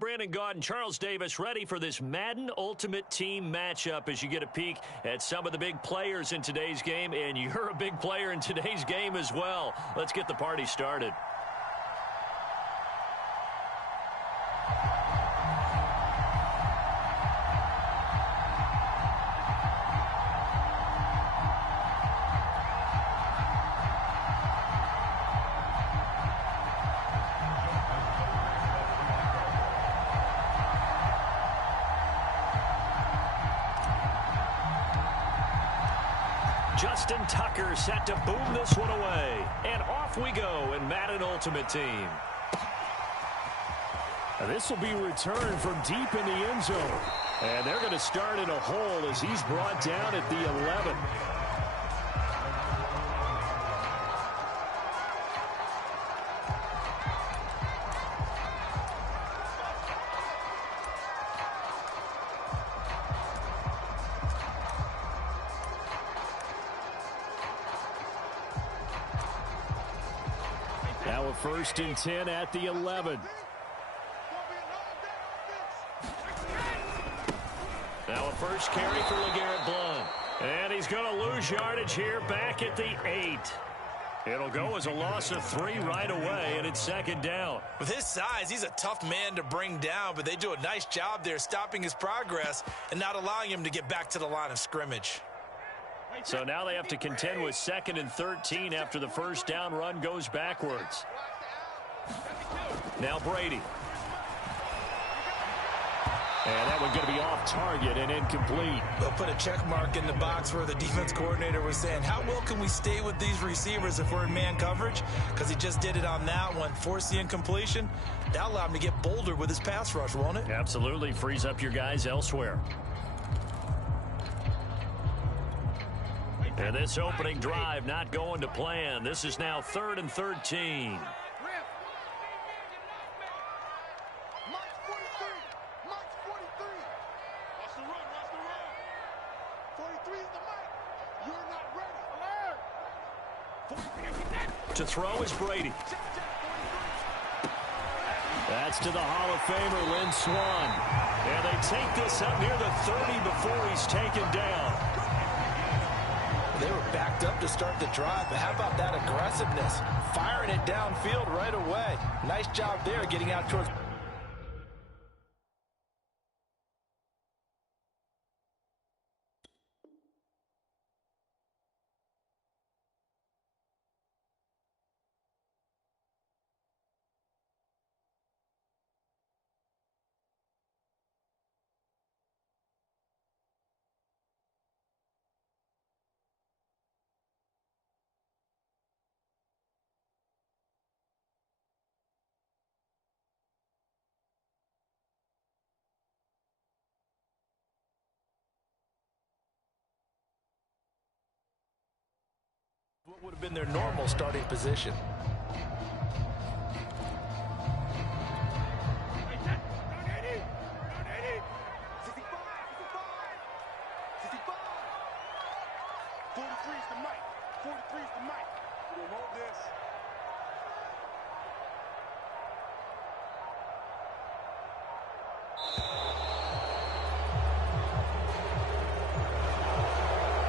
Brandon Gaud and Charles Davis ready for this Madden Ultimate Team matchup as you get a peek at some of the big players in today's game, and you're a big player in today's game as well. Let's get the party started. Justin Tucker set to boom this one away. And off we go in Madden Ultimate Team. This will be returned from deep in the end zone. And they're going to start in a hole as he's brought down at the 11. Now a 1st and 10 at the 11. Now a first carry for LeGarrette Blount. And he's going to lose yardage here back at the 8. It'll go as a loss of 3 right away, and it's 2nd down. With his size, he's a tough man to bring down, but they do a nice job there stopping his progress and not allowing him to get back to the line of scrimmage. So now they have to contend with 2nd and 13 after the first down run goes backwards. Now Brady. And that one's going to be off target and incomplete. They'll put a check mark in the box where the defense coordinator was saying, how well can we stay with these receivers if we're in man coverage? Because he just did it on that one. Force the incompletion. That'll allow him to get bolder with his pass rush, won't it? Absolutely. Frees up your guys elsewhere. And this opening drive not going to plan. This is now 3rd and 13. To throw is Brady. That's to the Hall of Famer, Lynn Swann. And they take this up near the 30 before he's taken down. They were backed up to start the drive, but how about that aggressiveness? Firing it downfield right away. Nice job there getting out towards... what would have been their normal starting position.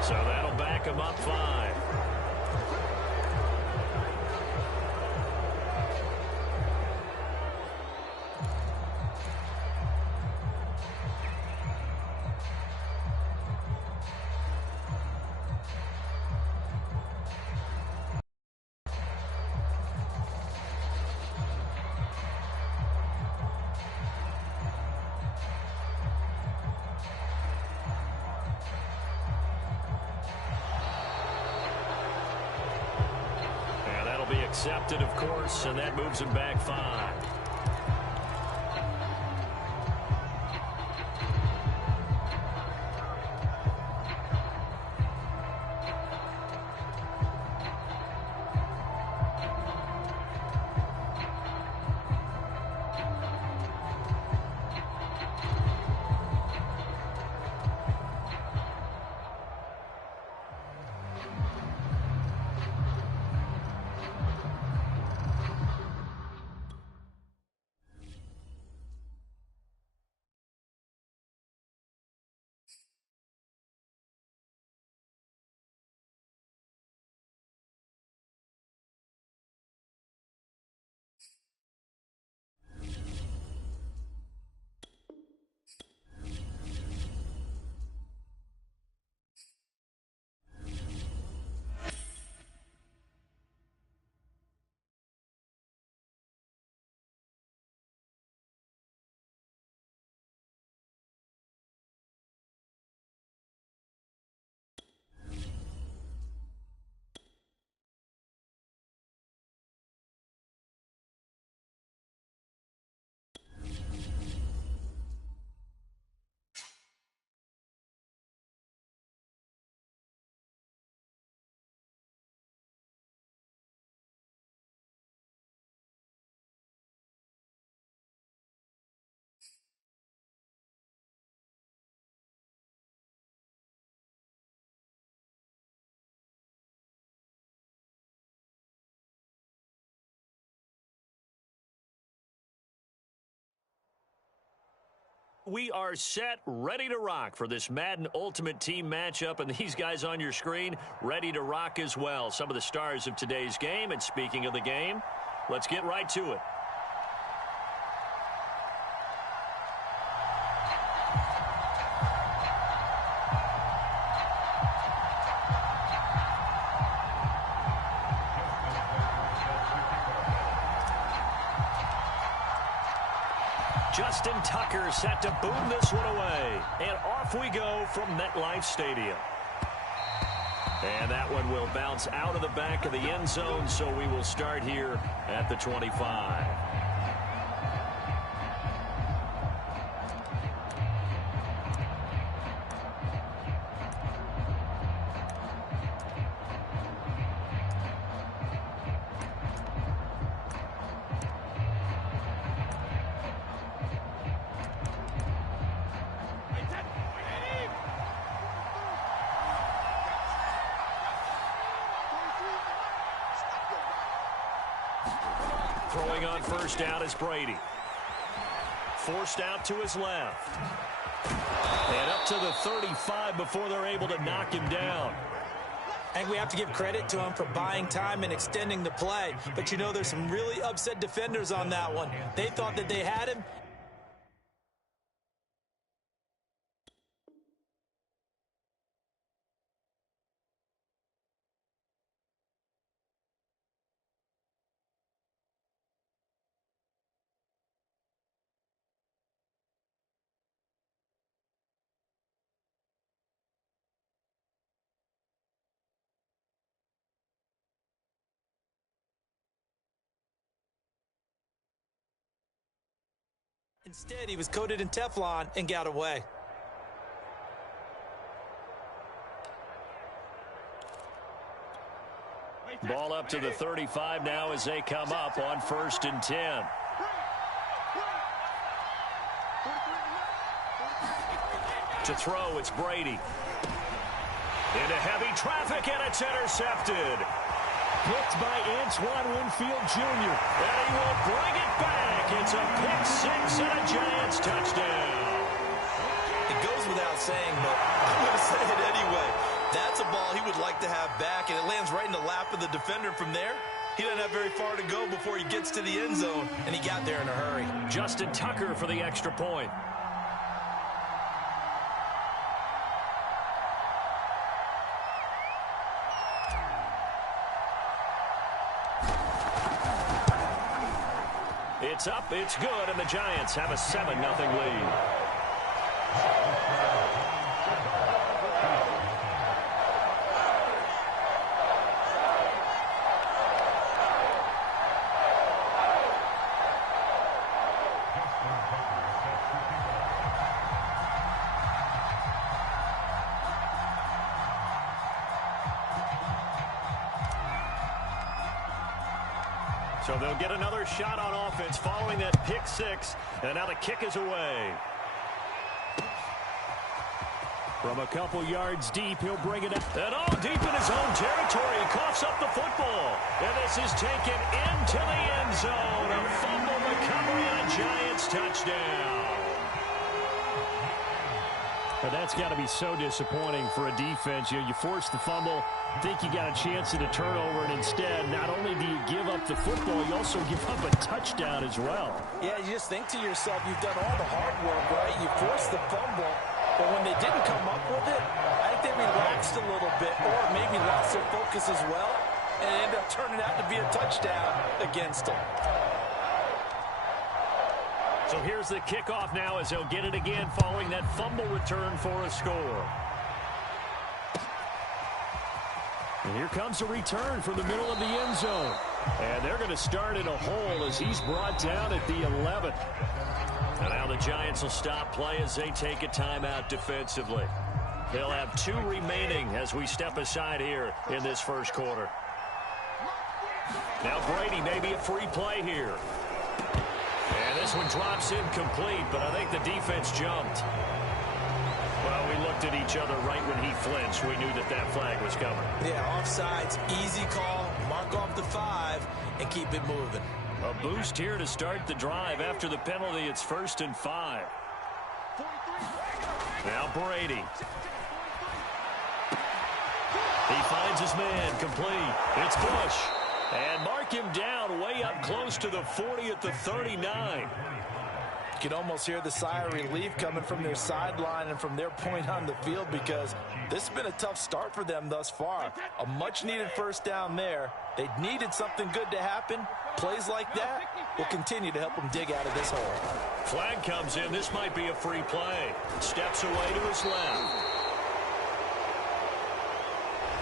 So that'll back him up 5. Accepted, of course, and that moves him back 5. We are set, ready to rock for this Madden Ultimate Team matchup, and these guys on your screen ready to rock as well. Some of the stars of today's game, and speaking of the game, let's get right to it. Justin Tucker set to boom this one away. And off we go from MetLife Stadium. And that one will bounce out of the back of the end zone, so we will start here at the 25. Throwing on first down is Brady. Forced out to his left. And up to the 35 before they're able to knock him down. I think we have to give credit to him for buying time and extending the play. But you know, there's some really upset defenders on that one. They thought that they had him. Instead, he was coated in Teflon and got away. Ball up to the 35 now as they come up on 1st and 10. To throw, it's Brady. Into heavy traffic, and it's intercepted. Picked by Antoine Winfield Jr. And he will bring it back. It's a pick six and a Giants touchdown. It goes without saying, but I'm going to say it anyway. That's a ball he would like to have back, and it lands right in the lap of the defender from there. He doesn't have very far to go before he gets to the end zone, and he got there in a hurry. Justin Tucker for the extra point. It's up, it's good, and the Giants have a 7-0 lead. So they'll get another shot on offense following that pick six. And now the kick is away. From a couple yards deep, he'll bring it up. And all deep in his own territory. He coughs up the football. And this is taken into the end zone. A fumble recovery and a Giants touchdown. But that's got to be so disappointing for a defense. You force the fumble, think you got a chance at a turnover, and instead, not only do you give up the football, you also give up a touchdown as well. Yeah, you just think to yourself, you've done all the hard work, right? You forced the fumble, but when they didn't come up with it, I think they relaxed a little bit, or maybe lost their focus as well, and it ended up turning out to be a touchdown against them. So here's the kickoff now as they'll get it again following that fumble return for a score. And here comes a return from the middle of the end zone. And they're going to start in a hole as he's brought down at the 11. And now the Giants will stop play as they take a timeout defensively. They'll have 2 remaining as we step aside here in this first quarter. Now Brady, maybe a free play here. And this one drops incomplete, but I think the defense jumped. Well, we looked at each other right when he flinched. We knew that that flag was coming. Yeah, offsides, easy call, mark off the 5, and keep it moving. A boost here to start the drive after the penalty. It's 1st and 5. Now Brady. He finds his man, complete. It's Bush. And mark him down way up close to the 40 at the 39. You can almost hear the sigh of relief coming from their sideline and from their point on the field, because this has been a tough start for them thus far. A much-needed first down there. They needed something good to happen. Plays like that will continue to help them dig out of this hole. Flag comes in. This might be a free play. Steps away to his left.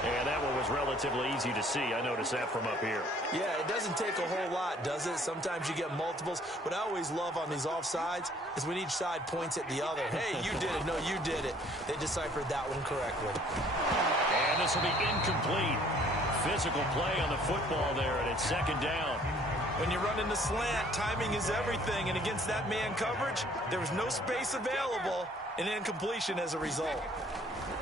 And that one was relatively easy to see. I noticed that from up here. Yeah, it doesn't take a whole lot, does it? Sometimes you get multiples. What I always love on these offsides is when each side points at the other. Hey, you did it. No, you did it. They deciphered that one correctly. And this will be incomplete. Physical play on the football there, and it's second down. When you run in the slant, timing is everything. And against that man coverage, there was no space available, and incompletion as a result.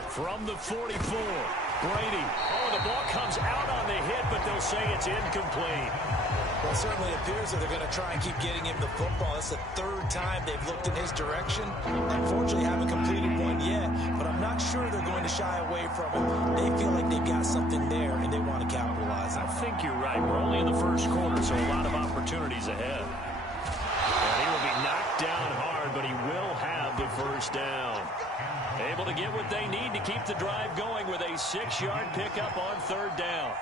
From the 44, Brady. Oh, the ball comes out on the hit, but they'll say it's incomplete. Well, it certainly appears that they're going to try and keep getting him the football. That's the third time they've looked in his direction. Unfortunately, haven't completed one yet, but I'm not sure they're going to shy away from it. They feel like they've got something there, and they want to capitalize on it. I think you're right. We're only in the first quarter, so a lot of opportunities ahead. And he will be knocked down hard, but he will have the first down. Able to get what they need to keep the drive going with a 6-yard pickup on third down.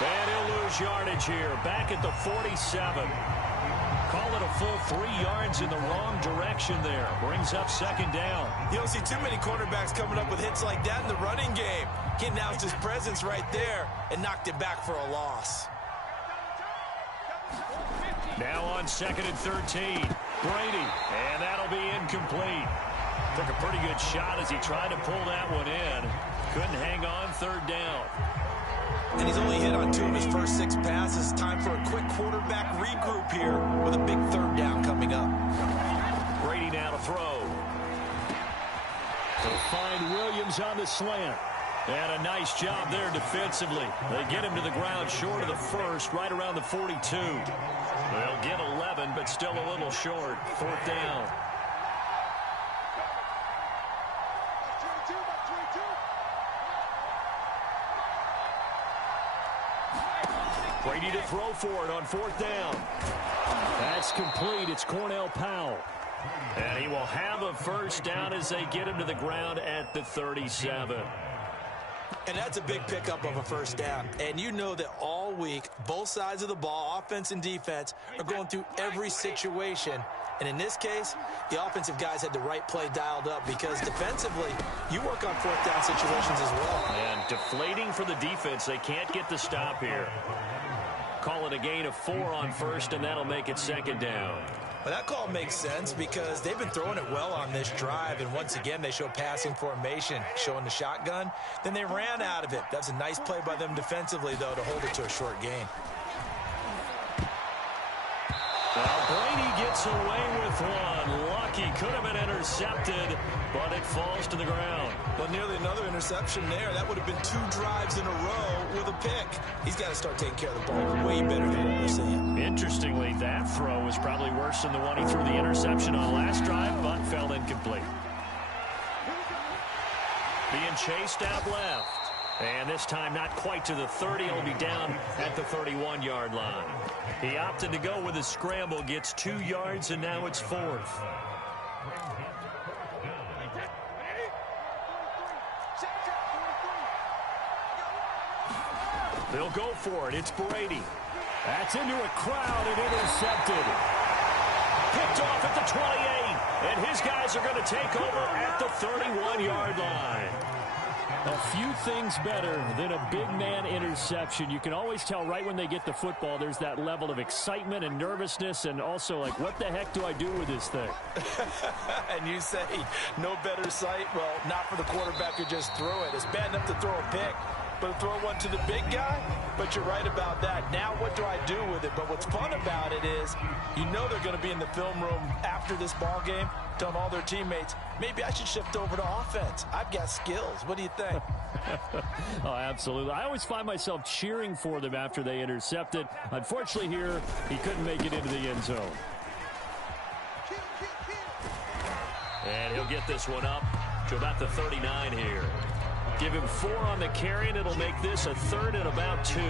And he'll lose yardage here. Back at the 47. Call it a full 3 yards in the wrong direction there. Brings up second down. You don't see too many quarterbacks coming up with hits like that in the running game. He announced his presence right there and knocked it back for a loss. Now on second and 13. Brady. And that'll be incomplete. Took a pretty good shot as he tried to pull that one in. Couldn't hang on third down. And he's only hit on 2 of his first 6 passes. Time for a quick quarterback regroup here with a big third down coming up. Brady now to throw. They'll find Williams on the slant. And a nice job there defensively. They get him to the ground short of the first, right around the 42. They'll get 11, but still a little short. Fourth down. Brady to throw for it on fourth down. That's complete. It's Cornell Powell. And he will have a first down as they get him to the ground at the 37. And that's a big pickup of a first down. And you know that all week, both sides of the ball, offense and defense, are going through every situation. And in this case, the offensive guys had the right play dialed up, because defensively, you work on fourth down situations as well. And deflating for the defense. They can't get the stop here. Call it a gain of 4 on first, and that'll make it second down. Well, that call makes sense because they've been throwing it well on this drive, and once again, they show passing formation, showing the shotgun. Then they ran out of it. That's a nice play by them defensively, though, to hold it to a short gain. Well, Brady gets away with one. Lucky, could have been intercepted, but it falls to the ground. Well, nearly another interception there. That would have been 2 drives in a row with a pick. He's got to start taking care of the ball way better than what we're seeing. Interestingly, that throw was probably worse than the one he threw the interception on last drive, but fell incomplete. Being chased out left. And this time not quite to the 30. He'll be down at the 31-yard line. He opted to go with a scramble, gets 2 yards, and now it's 4th. They'll go for it. It's Brady. That's into a crowd and intercepted. Picked off at the 28. And his guys are going to take over at the 31-yard line. A few things better than a big man interception. You can always tell right when they get the football, there's that level of excitement and nervousness, and also like, what the heck do I do with this thing? And you say, no better sight? Well, not for the quarterback who just threw it. It's bad enough to throw a pick. but throw one to the big guy. But you're right about that. Now what do I do with it? But what's fun about it is you know they're going to be in the film room after this ball game telling all their teammates, maybe I should shift over to offense. I've got skills. What do you think? Oh, absolutely. I always find myself cheering for them after they intercept it. Unfortunately here, he couldn't make it into the end zone. And he'll get this one up to about the 39 here. Give him 4 on the carry, and it'll make this a 3rd and about 2.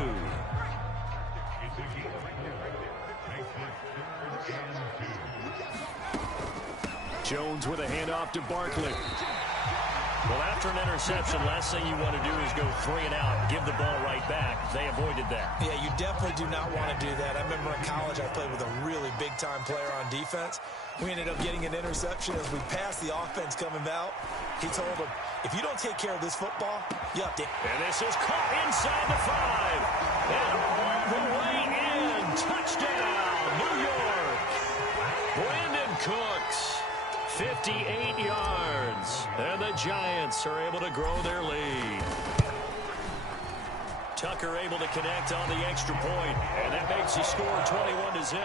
Jones with a handoff to Barkley. Well, after an interception, last thing you want to do is go 3 and out, give the ball right back. They avoided that. Yeah, you definitely do not want to do that. I remember in college I played with a really big-time player on defense. We ended up getting an interception as we passed the offense coming out. He told him, if you don't take care of this football, you have to. And this is caught inside the 5. And all the way in. Touchdown, New York. Brandon Cooks. 58 yards, and the Giants are able to grow their lead. Tucker able to connect on the extra point, and that makes the score 21-0.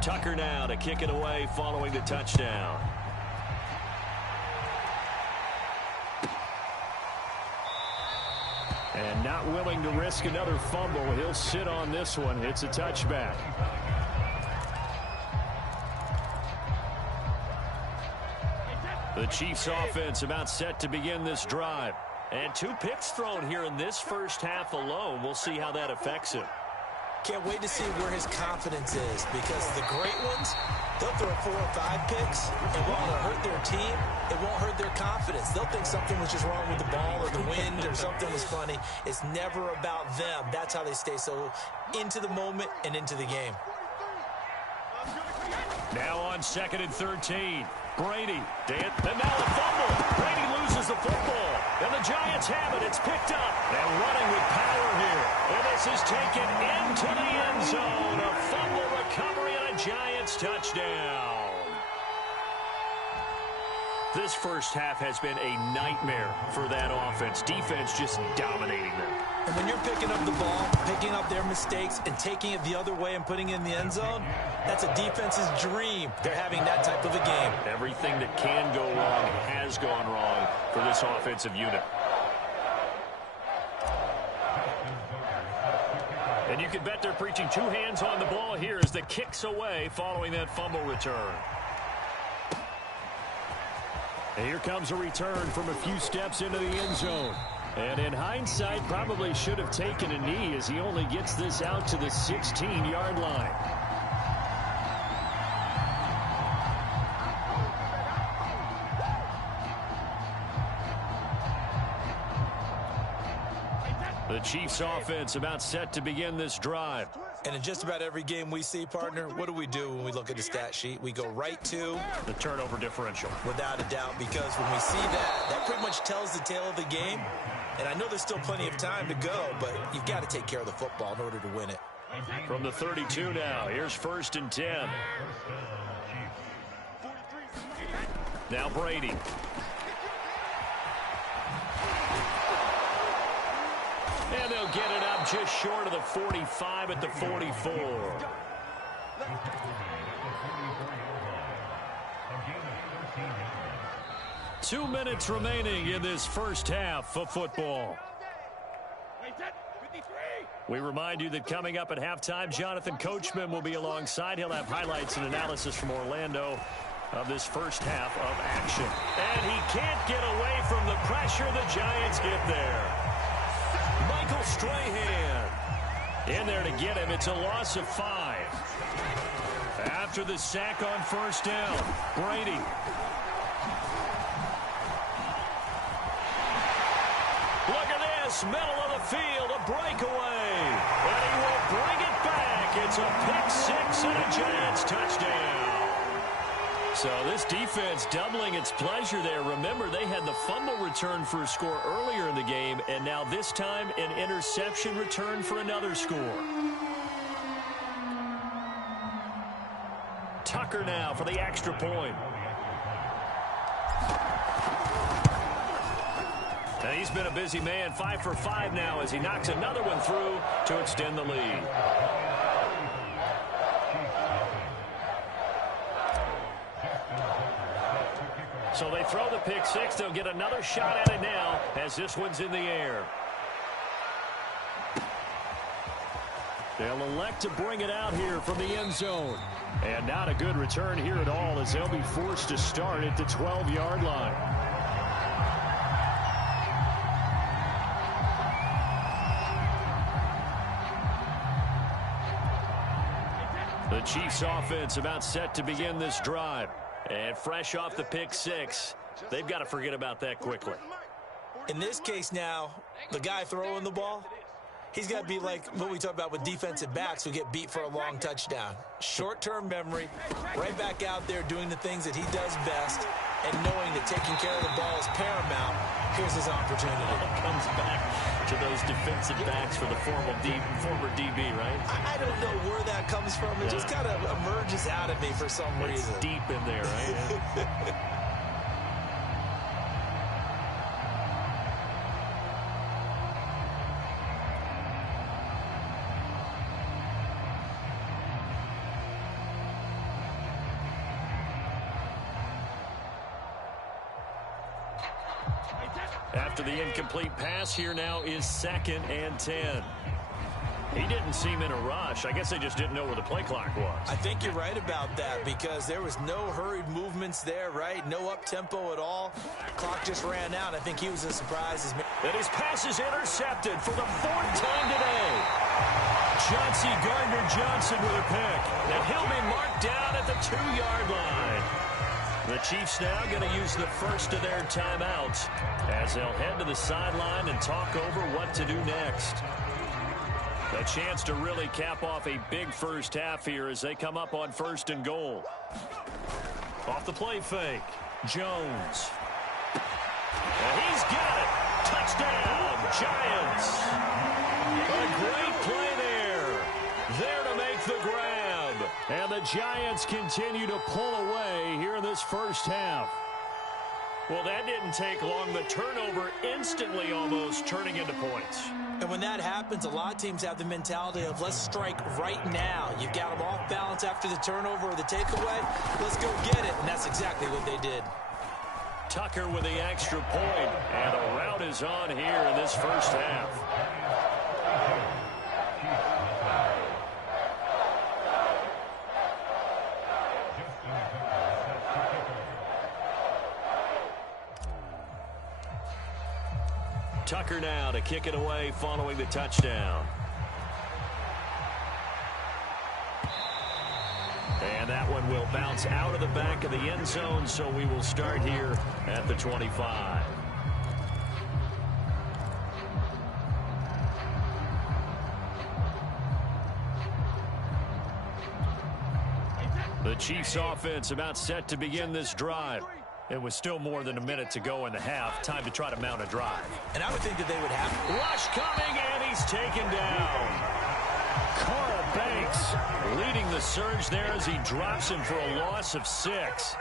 Tucker now to kick it away following the touchdown. And not willing to risk another fumble. He'll sit on this one. It's a touchback. The Chiefs offense about set to begin this drive. And 2 picks thrown here in this first half alone. We'll see how that affects him. Can't wait to see where his confidence is, because the great ones, they'll throw 4 or 5 picks, and while it'll hurt their team, it won't hurt their confidence. They'll think something was just wrong with the ball or the wind or something was funny. It's never about them. That's how they stay so into the moment and into the game. Now on 2nd and 13. Brady, and now a fumble. Brady loses the football, and the Giants have it. It's picked up and running with power here. And this is taken into the end zone. A fumble recovery and a Giants touchdown. This first half has been a nightmare for that offense. Defense just dominating them. And when you're picking up the ball, picking up their mistakes, and taking it the other way and putting it in the end zone, that's a defense's dream. They're having that type of a game. Everything that can go wrong has gone wrong for this offensive unit. And you can bet they're preaching 2 hands on the ball here as the kick's away following that fumble return. And here comes a return from a few steps into the end zone. And in hindsight, probably should have taken a knee as he only gets this out to the 16-yard line. The Chiefs offense about set to begin this drive. And in just about every game we see, partner, what do we do when we look at the stat sheet? We go right to the turnover differential. Without a doubt, because when we see that, that pretty much tells the tale of the game. And I know there's still plenty of time to go, but you've got to take care of the football in order to win it. From the 32 now, here's 1st and 10. Now Brady. And they'll get it up just short of the 45 at the 44. Two minutes remaining in this first half of football. We remind you that coming up at halftime, Jonathan Coachman will be alongside. He'll have highlights and analysis from Orlando of this first half of action. And he can't get away from the pressure. The Giants get there. Michael Strahan in there to get him. It's a loss of 5. After the sack on 1st down, Brady. Look at this, middle of the field, a breakaway. And he will bring it back. It's a pick 6 and a Giants touchdown. So this defense doubling its pleasure there. Remember, they had the fumble return for a score earlier in the game, and now this time an interception return for another score. Tucker now for the extra point. And he's been a busy man, 5 for 5 now as he knocks another one through to extend the lead. So they throw the pick six. They'll get another shot at it now as this one's in the air. They'll elect to bring it out here from the end zone. And not a good return here at all as they'll be forced to start at the 12-yard line. The Chiefs offense about set to begin this drive. And fresh off the pick six, they've got to forget about that quickly. In this case now, the guy throwing the ball, he's got to be like what we talk about with defensive backs who get beat for a long touchdown. Short-term memory, right back out there doing the things that he does best, and knowing that taking care of the ball is paramount. Here's his opportunity. Comes back to those defensive backs for the former DB, right? I don't know where that comes from. It just kind of emerges out of me for some reason. It's deep in there, right? After the incomplete pass, here now is 2nd and 10. He didn't seem in a rush. I guess they just didn't know where the play clock was. I think you're right about that because there was no hurried movements there, right? No up-tempo at all. Clock just ran out. I think he was as surprised as me. And his pass is intercepted for the 4th time today. Chauncey Gardner-Johnson with a pick. And he'll be marked down at the 2-yard line. The Chiefs now going to use the first of their timeouts as they'll head to the sideline and talk over what to do next. A chance to really cap off a big first half here as they come up on 1st and goal. Off the play fake, Jones. And he's got it. Touchdown, Giants. A great play there. There to make the grab. And the Giants continue to pull away here in this first half. Well, that didn't take long. The turnover instantly almost turning into points. And when that happens, a lot of teams have the mentality of let's strike right now. You've got them off balance after the turnover or the takeaway. Let's go get it. And that's exactly what they did. Tucker with the extra point. And a rout is on here in this first half. Tucker now to kick it away following the touchdown. And that one will bounce out of the back of the end zone, so we will start here at the 25. The Chiefs offense about set to begin this drive. It was still more than a minute to go in the half. Time to try to mount a drive. And I would think that they would have. Rush coming, and he's taken down. Carl Banks leading the surge there as he drops him for a loss of 6.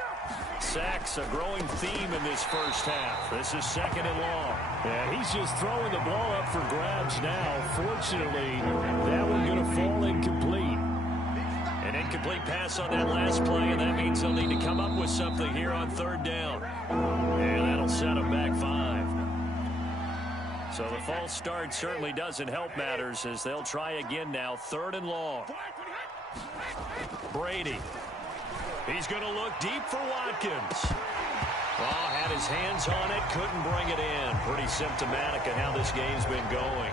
Sacks, a growing theme in this first half. This is 2nd and long. Yeah, he's just throwing the ball up for grabs now. Fortunately, that one's going to fall incomplete. An incomplete pass on that last play, and that means they'll need to come up with something here on 3rd down. And that'll set them back 5. So the false start certainly doesn't help matters as they'll try again now. 3rd and long. Brady. He's going to look deep for Watkins. Oh, had his hands on it, couldn't bring it in. Pretty symptomatic of how this game's been going.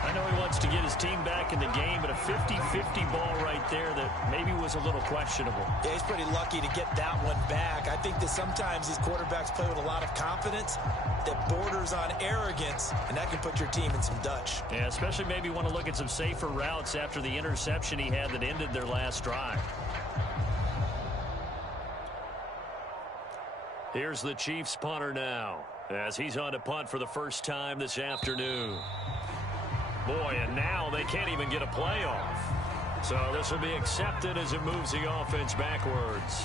I know he wants to get his team back in the game, but a 50-50 ball right there that maybe was a little questionable. Yeah, he's pretty lucky to get that one back. I think that sometimes these quarterbacks play with a lot of confidence that borders on arrogance, and that can put your team in some Dutch. Yeah, especially maybe want to look at some safer routes after the interception he had that ended their last drive. Here's the Chiefs punter now, as he's on to punt for the first time this afternoon. Boy, and now they can't even get a play off. So this will be accepted as it moves the offense backwards.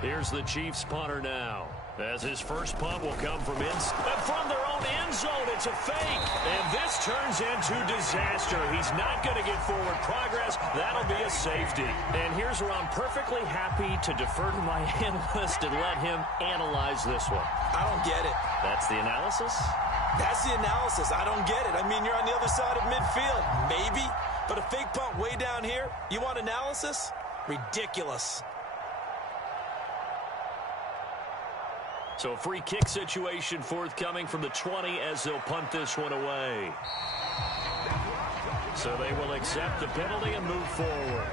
Here's the Chiefs punter now, as his first punt will come from their own end zone. It's a fake, and this turns into disaster. He's not going to get forward progress. That'll be a safety. And here's where I'm perfectly happy to defer to my analyst and let him analyze this one. I don't get it. That's the analysis? That's the analysis. I don't get it. I mean, you're on the other side of midfield. Maybe. But a fake punt way down here? You want analysis? Ridiculous. So a free kick situation forthcoming from the 20 as they'll punt this one away. So they will accept the penalty and move forward.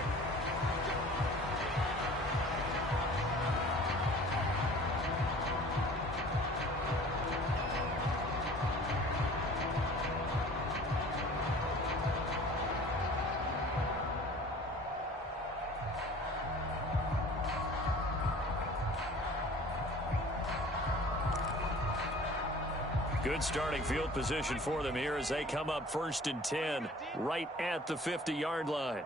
Good starting field position for them here as they come up 1st and 10 right at the 50-yard line.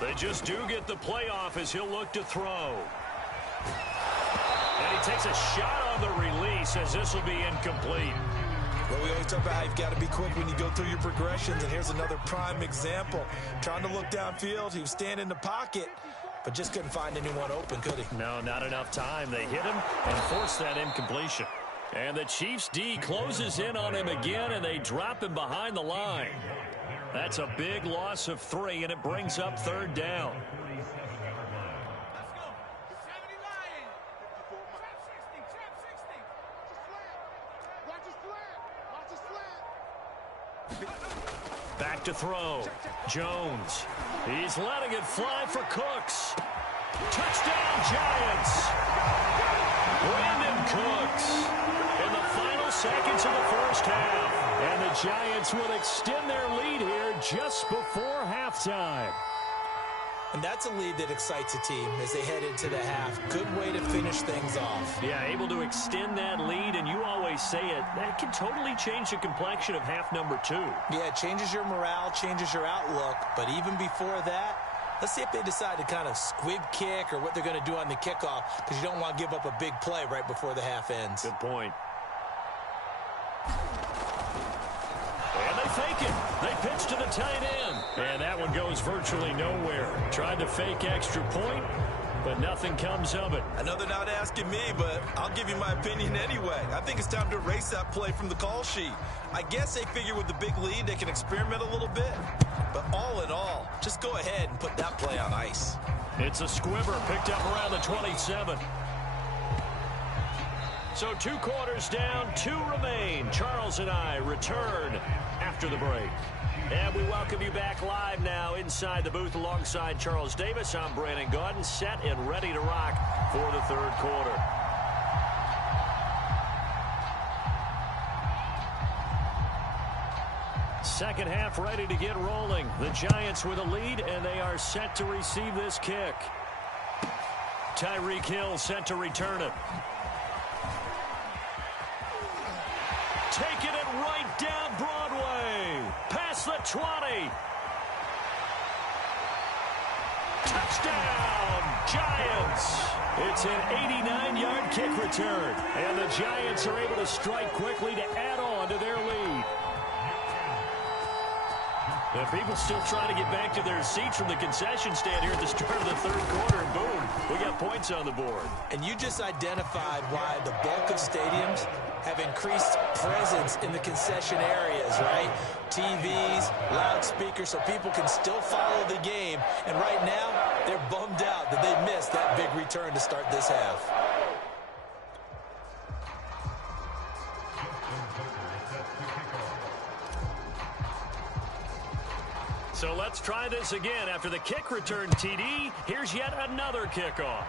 They just do get the playoff as he'll look to throw. And he takes a shot on the release as this will be incomplete. Well, we always talk about how you've got to be quick when you go through your progressions, and here's another prime example. Trying to look downfield, he was standing in the pocket, but just couldn't find anyone open, could he? No, not enough time. They hit him and forced that incompletion. And the Chiefs D closes in on him again, and they drop him behind the line. That's a big loss of 3, and it brings up 3rd down. Back to throw. Jones. He's letting it fly for Cooks. Touchdown, Giants. Brandon Cooks in the final seconds of the first half. And the Giants will extend their lead here just before halftime. And that's a lead that excites a team as they head into the half. Good way to finish things off. Yeah, able to extend that lead, and you always say it, that can totally change the complexion of half number 2. Yeah, it changes your morale, changes your outlook. But even before that, let's see if they decide to kind of squib kick or what they're going to do on the kickoff, because you don't want to give up a big play right before the half ends. Good point. And they fake it. They pitch to the tight end. And that one goes virtually nowhere. Tried to fake extra point, but nothing comes of it. I know they're not asking me, but I'll give you my opinion anyway. I think it's time to erase that play from the call sheet. I guess they figure with the big lead they can experiment a little bit. But all in all, just go ahead and put that play on ice. It's a squibber picked up around the 27. So 2 quarters down, 2 remain. Charles and I return after the break. And we welcome you back live now inside the booth alongside Charles Davis. I'm Brandon Gaudin, set and ready to rock for the 3rd quarter. Second half ready to get rolling. The Giants with a lead, and they are set to receive this kick. Tyreek Hill set to return it. Taking it right down Broadway. Past the 20. Touchdown, Giants. It's an 89-yard kick return. And the Giants are able to strike quickly to add on to their lead. And people still trying to get back to their seats from the concession stand here at the start of the 3rd quarter, and boom, we got points on the board. And you just identified why the bulk of stadiums have increased presence in the concession areas, right? TVs, loudspeakers, so people can still follow the game. And right now, they're bummed out that they missed that big return to start this half. So let's try this again. After the kick return TD, here's yet another kickoff.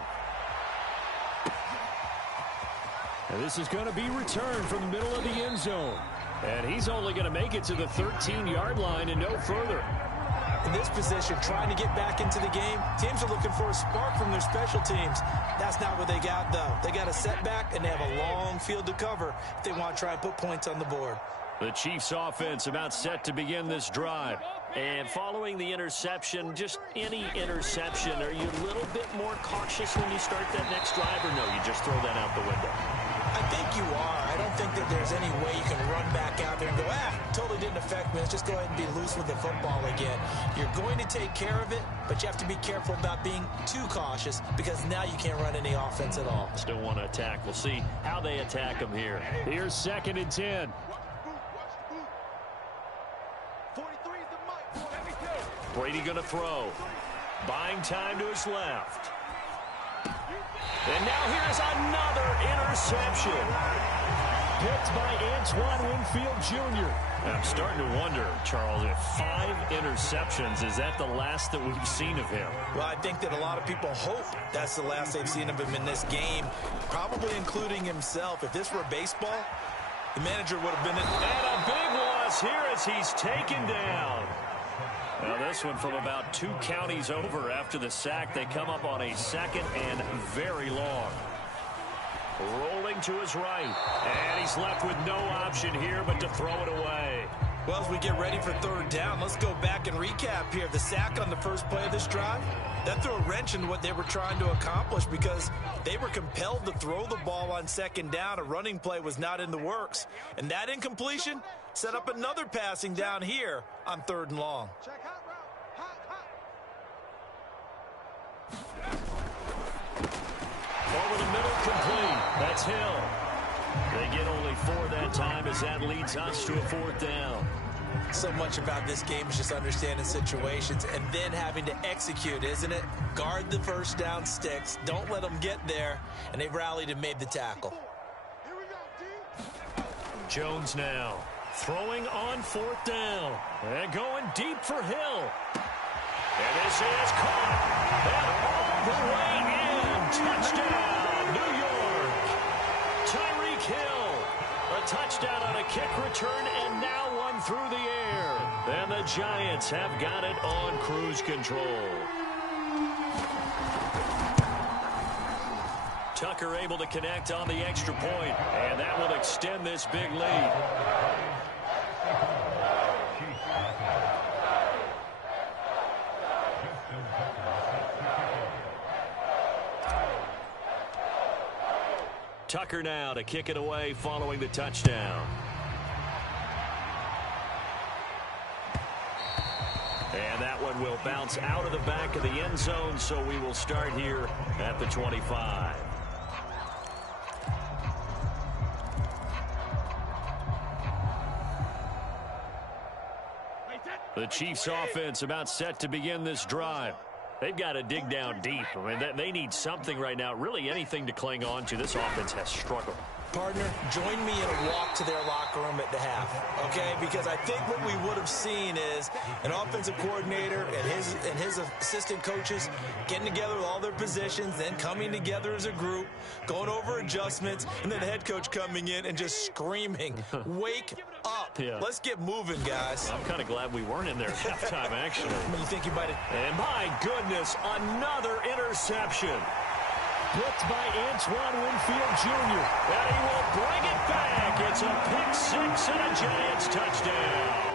And this is going to be returned from the middle of the end zone. And he's only going to make it to the 13-yard line and no further. in this position, trying to get back into the game. Teams are looking for a spark from their special teams. That's not what they got, though. They got a setback, and they have a long field to cover if they want to try and put points on the board. The Chiefs offense about set to begin this drive. And following the interception, just any interception, are you a little bit more cautious when you start that next drive, or no, you just throw that out the window? I think you are. I don't think that there's any way you can run back out there and go, totally didn't affect me. Let's just go ahead and be loose with the football again. You're going to take care of it, but you have to be careful about being too cautious because now you can't run any offense at all. Still want to attack. We'll see how they attack them here. Here's 2nd and 10. Brady going to throw. Buying time to his left. And now here's another interception. Picked by Antoine Winfield Jr. I'm starting to wonder, Charles, if 5 interceptions, is that the last that we've seen of him? Well, I think that a lot of people hope that's the last they've seen of him in this game, probably including himself. If this were baseball, the manager would have been in. And a big loss here as he's taken down. Now this one from about 2 counties over after the sack. They come up on a 2nd and very long. Rolling to his right. And he's left with no option here but to throw it away. Well, as we get ready for 3rd down, let's go back and recap here. The sack on the first play of this drive, that threw a wrench in what they were trying to accomplish because they were compelled to throw the ball on 2nd down. A running play was not in the works. And that incompletion set up another passing down here on 3rd and long. Over the middle, complete. That's Hill. They get only 4 that time as that leads us to a 4th down. So much about this game is just understanding situations and then having to execute, isn't it? Guard the first down sticks. Don't let them get there. And they've rallied and made the tackle. Jones now throwing on 4th down. And going deep for Hill. And this is caught. And all the way in. Touchdown, New York. Tyreek Hill. A touchdown on a kick return and now one through the air. And the Giants have got it on cruise control. Tucker able to connect on the extra point, and that will extend this big lead. Tucker now to kick it away following the touchdown. And that one will bounce out of the back of the end zone, so we will start here at the 25. The Chiefs offense about set to begin this drive. They've got to dig down deep. I mean, they need something right now, really anything to cling on to. This offense has struggled. Partner, join me in a walk to their locker room at the half, okay? Because I think what we would have seen is an offensive coordinator and his assistant coaches getting together with all their positions, then coming together as a group, going over adjustments, and then the head coach coming in and just screaming, wake up. Yeah. Let's get moving, guys. I'm kind of glad we weren't in there at halftime, actually. You think you might have... And my goodness, another interception. Picked by Antoine Winfield Jr. And he will bring it back. It's a pick six and a Giants touchdown.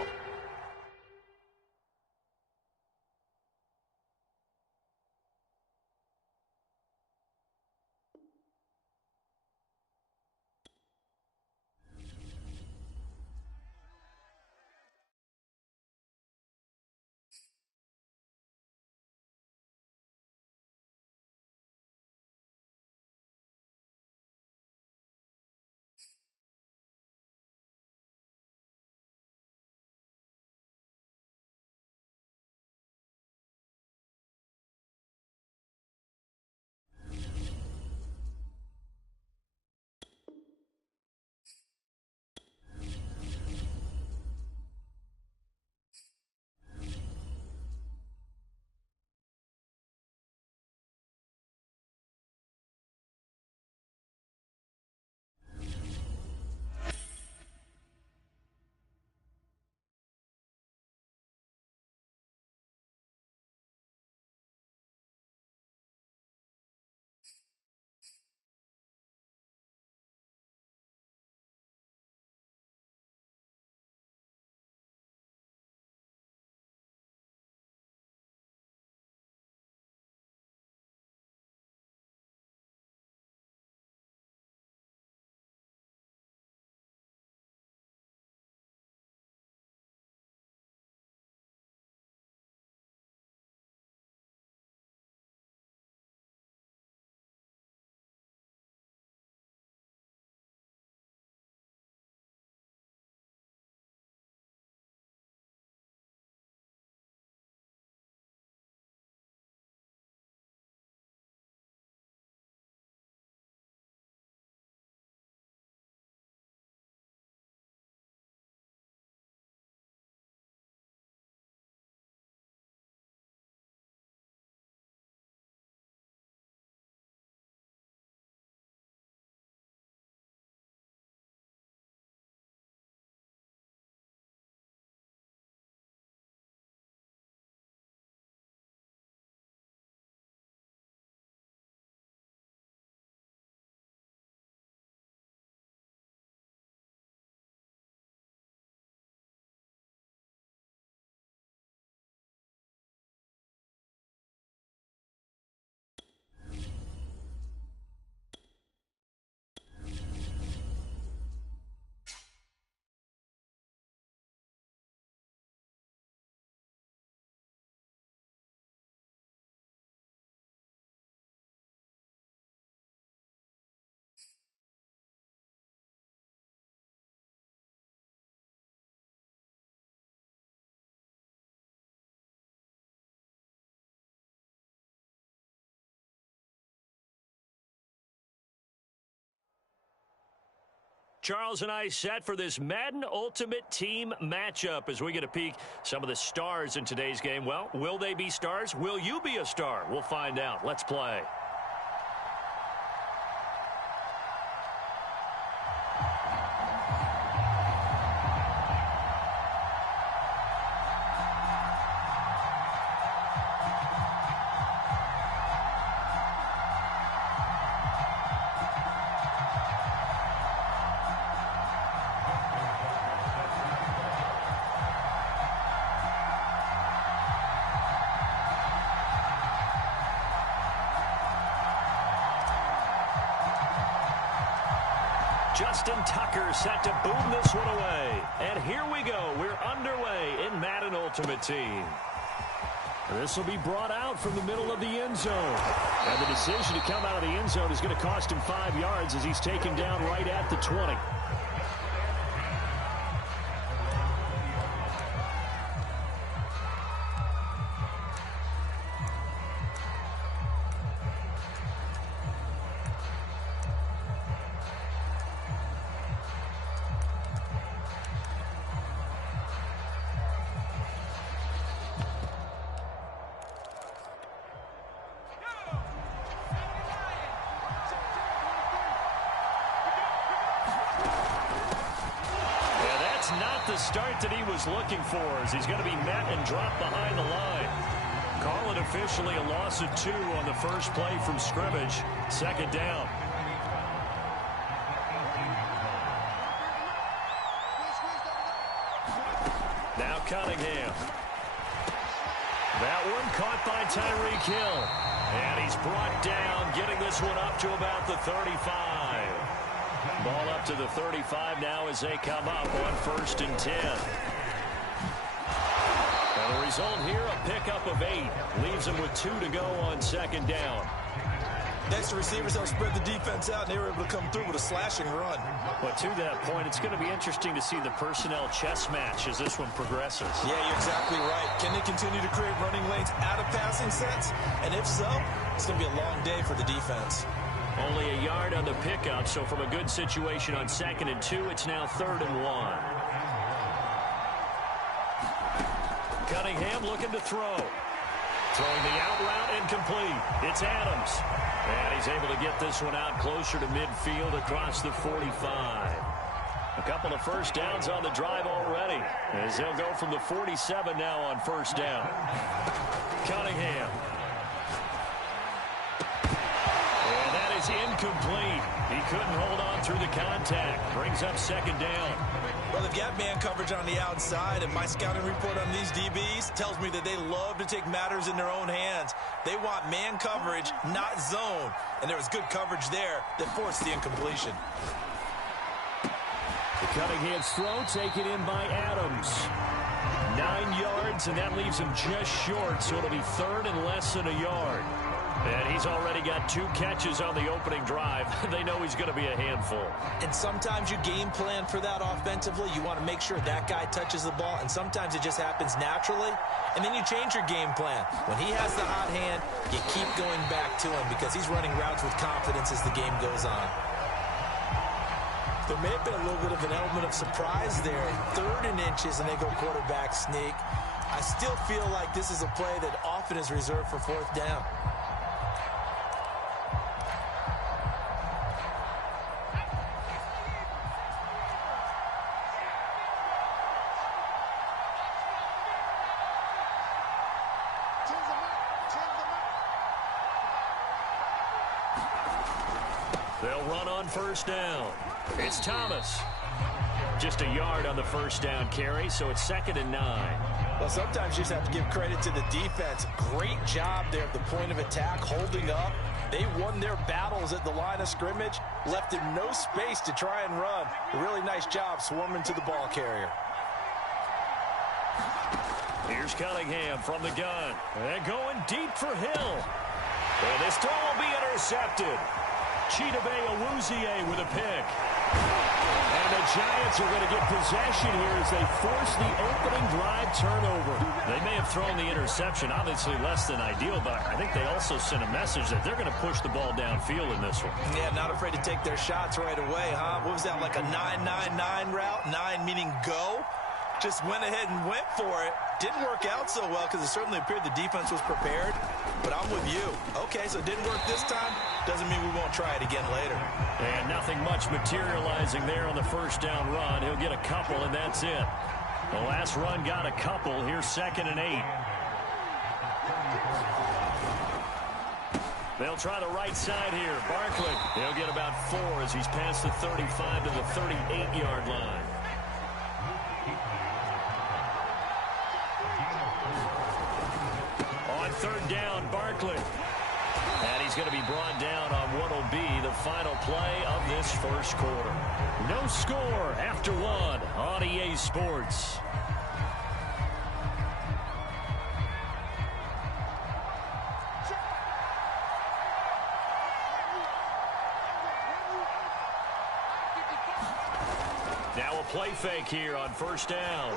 Charles and I set for this Madden Ultimate Team matchup as we get a peek some of the stars in today's game. Well, will they be stars? Will you be a star? We'll find out. Let's play. Justin Tucker set to boom this one away. And here we go. We're underway in Madden Ultimate Team. This will be brought out from the middle of the end zone. And the decision to come out of the end zone is going to cost him 5 yards as he's taken down right at the 20. Not the start that he was looking for, as he's going to be met and dropped behind the line. Call it officially a loss of 2 on the first play from scrimmage. Second down. Now Cunningham. That one caught by Tyreek Hill. And he's brought down, getting this one up to about the 35. Ball up to the 35 now as they come up on 1st and 10. And the result here, a pickup of 8. Leaves them with 2 to go on 2nd down. Next, the receivers help spread the defense out, and they were able to come through with a slashing run. But to that point, it's going to be interesting to see the personnel chess match as this one progresses. Yeah, you're exactly right. Can they continue to create running lanes out of passing sets? And if so, it's going to be a long day for the defense. Only a yard on the pickup, so from a good situation on 2nd and 2, it's now 3rd and 1. Cunningham looking to throw. Throwing the out route incomplete. It's Adams. And he's able to get this one out closer to midfield across the 45. A couple of first downs on the drive already, as they'll go from the 47 now on 1st down. Cunningham. Incomplete. He couldn't hold on through the contact. Brings up 2nd down. Well, they've got man coverage on the outside, and my scouting report on these DBs tells me that they love to take matters in their own hands. They want man coverage, not zone. And there was good coverage there that forced the incompletion. The Cunningham's throw taken in by Adams. 9 yards, and that leaves him just short, so it'll be 3rd and less than a yard. And he's already got 2 catches on the opening drive. They know he's going to be a handful. And sometimes you game plan for that offensively. You want to make sure that guy touches the ball, and sometimes it just happens naturally. And then you change your game plan. When he has the hot hand, you keep going back to him because he's running routes with confidence as the game goes on. There may have been a little bit of an element of surprise there. 3rd and inches, and they go quarterback sneak. I still feel like this is a play that often is reserved for 4th down. They'll run on 1st down. It's Thomas. Just a yard on the 1st down carry, so it's 2nd and 9. Well, sometimes you just have to give credit to the defense. Great job there at the point of attack, holding up. They won their battles at the line of scrimmage, left him no space to try and run. A really nice job swarming to the ball carrier. Here's Cunningham from the gun. And going deep for Hill. And this throw will be intercepted. Chidobe Awuzie with a pick. And the Giants are going to get possession here as they force the opening drive turnover. They may have thrown the interception, obviously less than ideal, but I think they also sent a message that they're going to push the ball downfield in this one. Yeah, not afraid to take their shots right away, huh? What was that, like a 9-9-9 route? 9 meaning go? Just went ahead and went for it. Didn't work out so well because it certainly appeared the defense was prepared. But I'm with you. Okay, so it didn't work this time. Doesn't mean we won't try it again later. And nothing much materializing there on the first down run. He'll get a couple, and that's it. The last run got a couple. Here's 2nd and 8. They'll try the right side here. Barkley, he'll get about 4 as he's past the 35 to the 38-yard line. On 3rd down, Barkley. And he's going to be brought down on what will be the final play of this first quarter. No score after 1 on EA Sports. Now a play fake here on 1st down.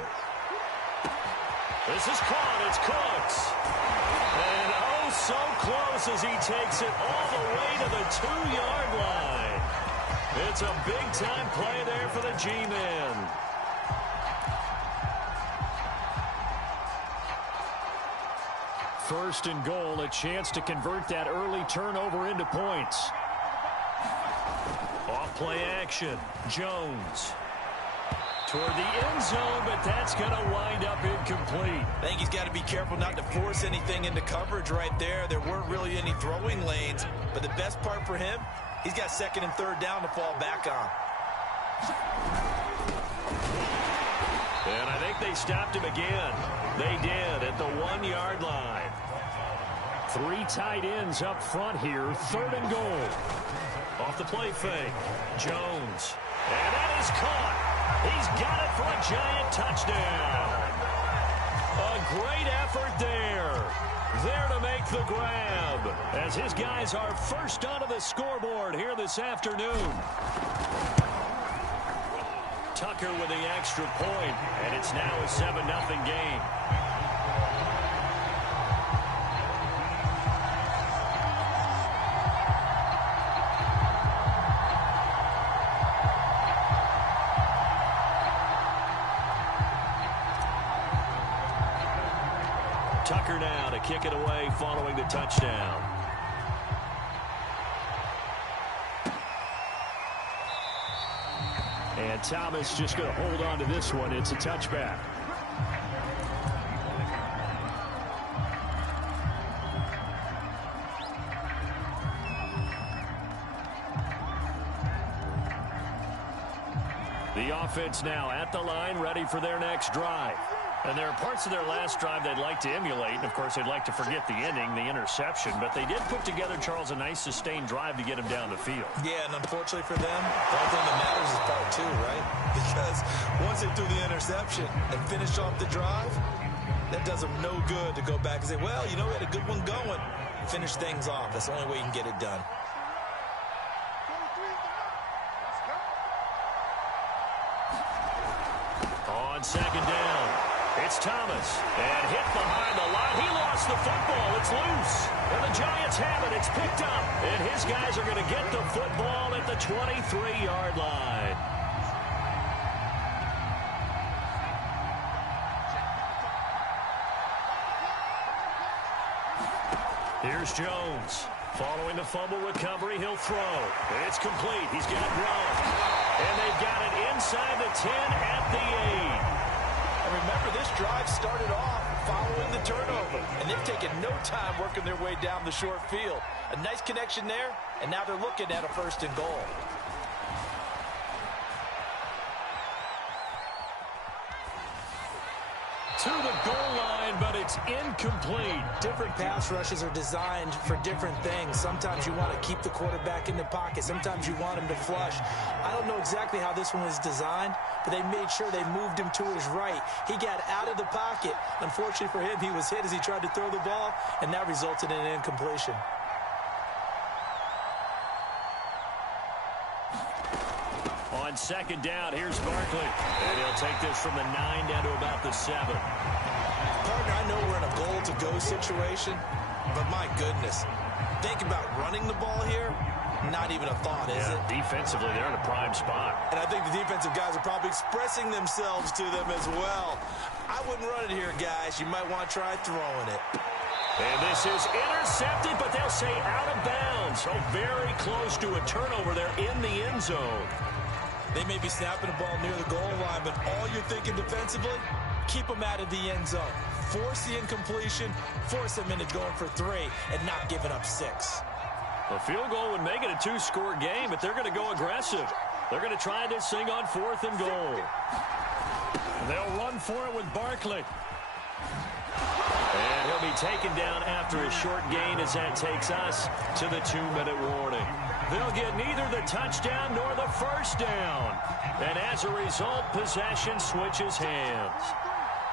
This is caught. It's Cooks. And oh, so close as he takes it all the way to the 2-yard line. It's a big-time play there for the G-men. First and goal, a chance to convert that early turnover into points. Off play action. Jones. Toward the end zone, but that's going to wind up incomplete. I think he's got to be careful not to force anything into coverage right there. There weren't really any throwing lanes, but the best part for him, he's got 2nd and 3rd down to fall back on. And I think they stopped him again. They did at the 1-yard line. 3 tight ends up front here. 3rd and goal. Off the play fake. Jones. And that is caught. He's got it for a Giant touchdown. A great effort there. There to make the grab as his guys are first onto the scoreboard here this afternoon. Tucker with the extra point, and it's now a 7-0 game. Tucker now to kick it away following the touchdown. And Thomas just going to hold on to this one. It's a touchback. The offense now at the line, ready for their next drive. And there are parts of their last drive they'd like to emulate. And, of course, they'd like to forget the ending, the interception. But they did put together, Charles, a nice sustained drive to get him down the field. Yeah, and unfortunately for them, the only thing that matters is part 2, right? Because once they threw the interception and finished off the drive, that does them no good to go back and say, well, you know, we had a good one going. Finish things off. That's the only way you can get it done. On 2nd down, it's Thomas. And hit behind the line. He lost the football. It's loose. And the Giants have it. It's picked up. And his guys are going to get the football at the 23-yard line. Here's Jones. Following the fumble recovery, he'll throw. It's complete. He's got Gronk. And they've got it inside the 10 at the 8. And remember, this drive started off following the turnover. And they've taken no time working their way down the short field. A nice connection there, and now they're looking at a 1st and goal. To the goal line, but it's incomplete. Different pass rushes are designed for different things. Sometimes you want to keep the quarterback in the pocket. Sometimes you want him to flush. I don't know exactly how this one was designed, but they made sure they moved him to his right. He got out of the pocket. Unfortunately for him, he was hit as he tried to throw the ball, and that resulted in an incompletion. On on second down. Here's Barkley. And he'll take this from the 9 down to about the 7. Partner, I know we're in a goal-to-go situation, but my goodness. Think about running the ball here. Not even a thought, is it? Defensively, they're in a prime spot. And I think the defensive guys are probably expressing themselves to them as well. I wouldn't run it here, guys. You might want to try throwing it. And this is intercepted, but they'll say out of bounds. So very close to a turnover there in the end zone. They may be snapping the ball near the goal line, but all you're thinking defensively, keep them out of the end zone. Force the incompletion, force them into going for 3, and not giving up 6. A field goal would make it a 2-score game, but they're going to go aggressive. They're going to try this thing on 4th and goal. They'll run for it with Barkley. And he'll be taken down after a short gain as that takes us to the 2-minute warning. They'll get neither the touchdown nor the first down. And as a result, possession switches hands.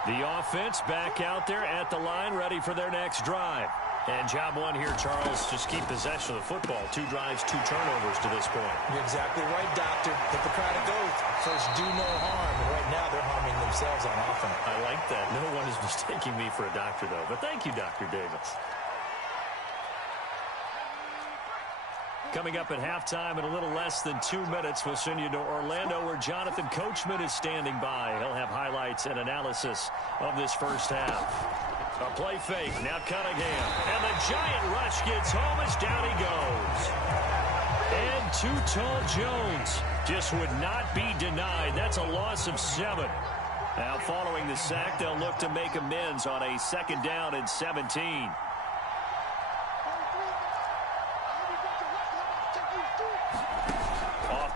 The offense back out there at the line, ready for their next drive. And job one here, Charles, just keep possession of the football. 2 drives, 2 turnovers to this point. You're exactly right, Doctor. Hippocratic oath. First, do no harm. And right now, they're harming themselves on offense. I like that. No one is mistaking me for a doctor, though. But thank you, Dr. Davis. Coming up at halftime in a little less than 2 minutes, we'll send you to Orlando where Jonathan Coachman is standing by. He'll have highlights and analysis of this first half. A play fake, now Cunningham. And the giant rush gets home as down he goes. And Too Tall Jones just would not be denied. That's a loss of 7. Now following the sack, they'll look to make amends on a 2nd down and 17.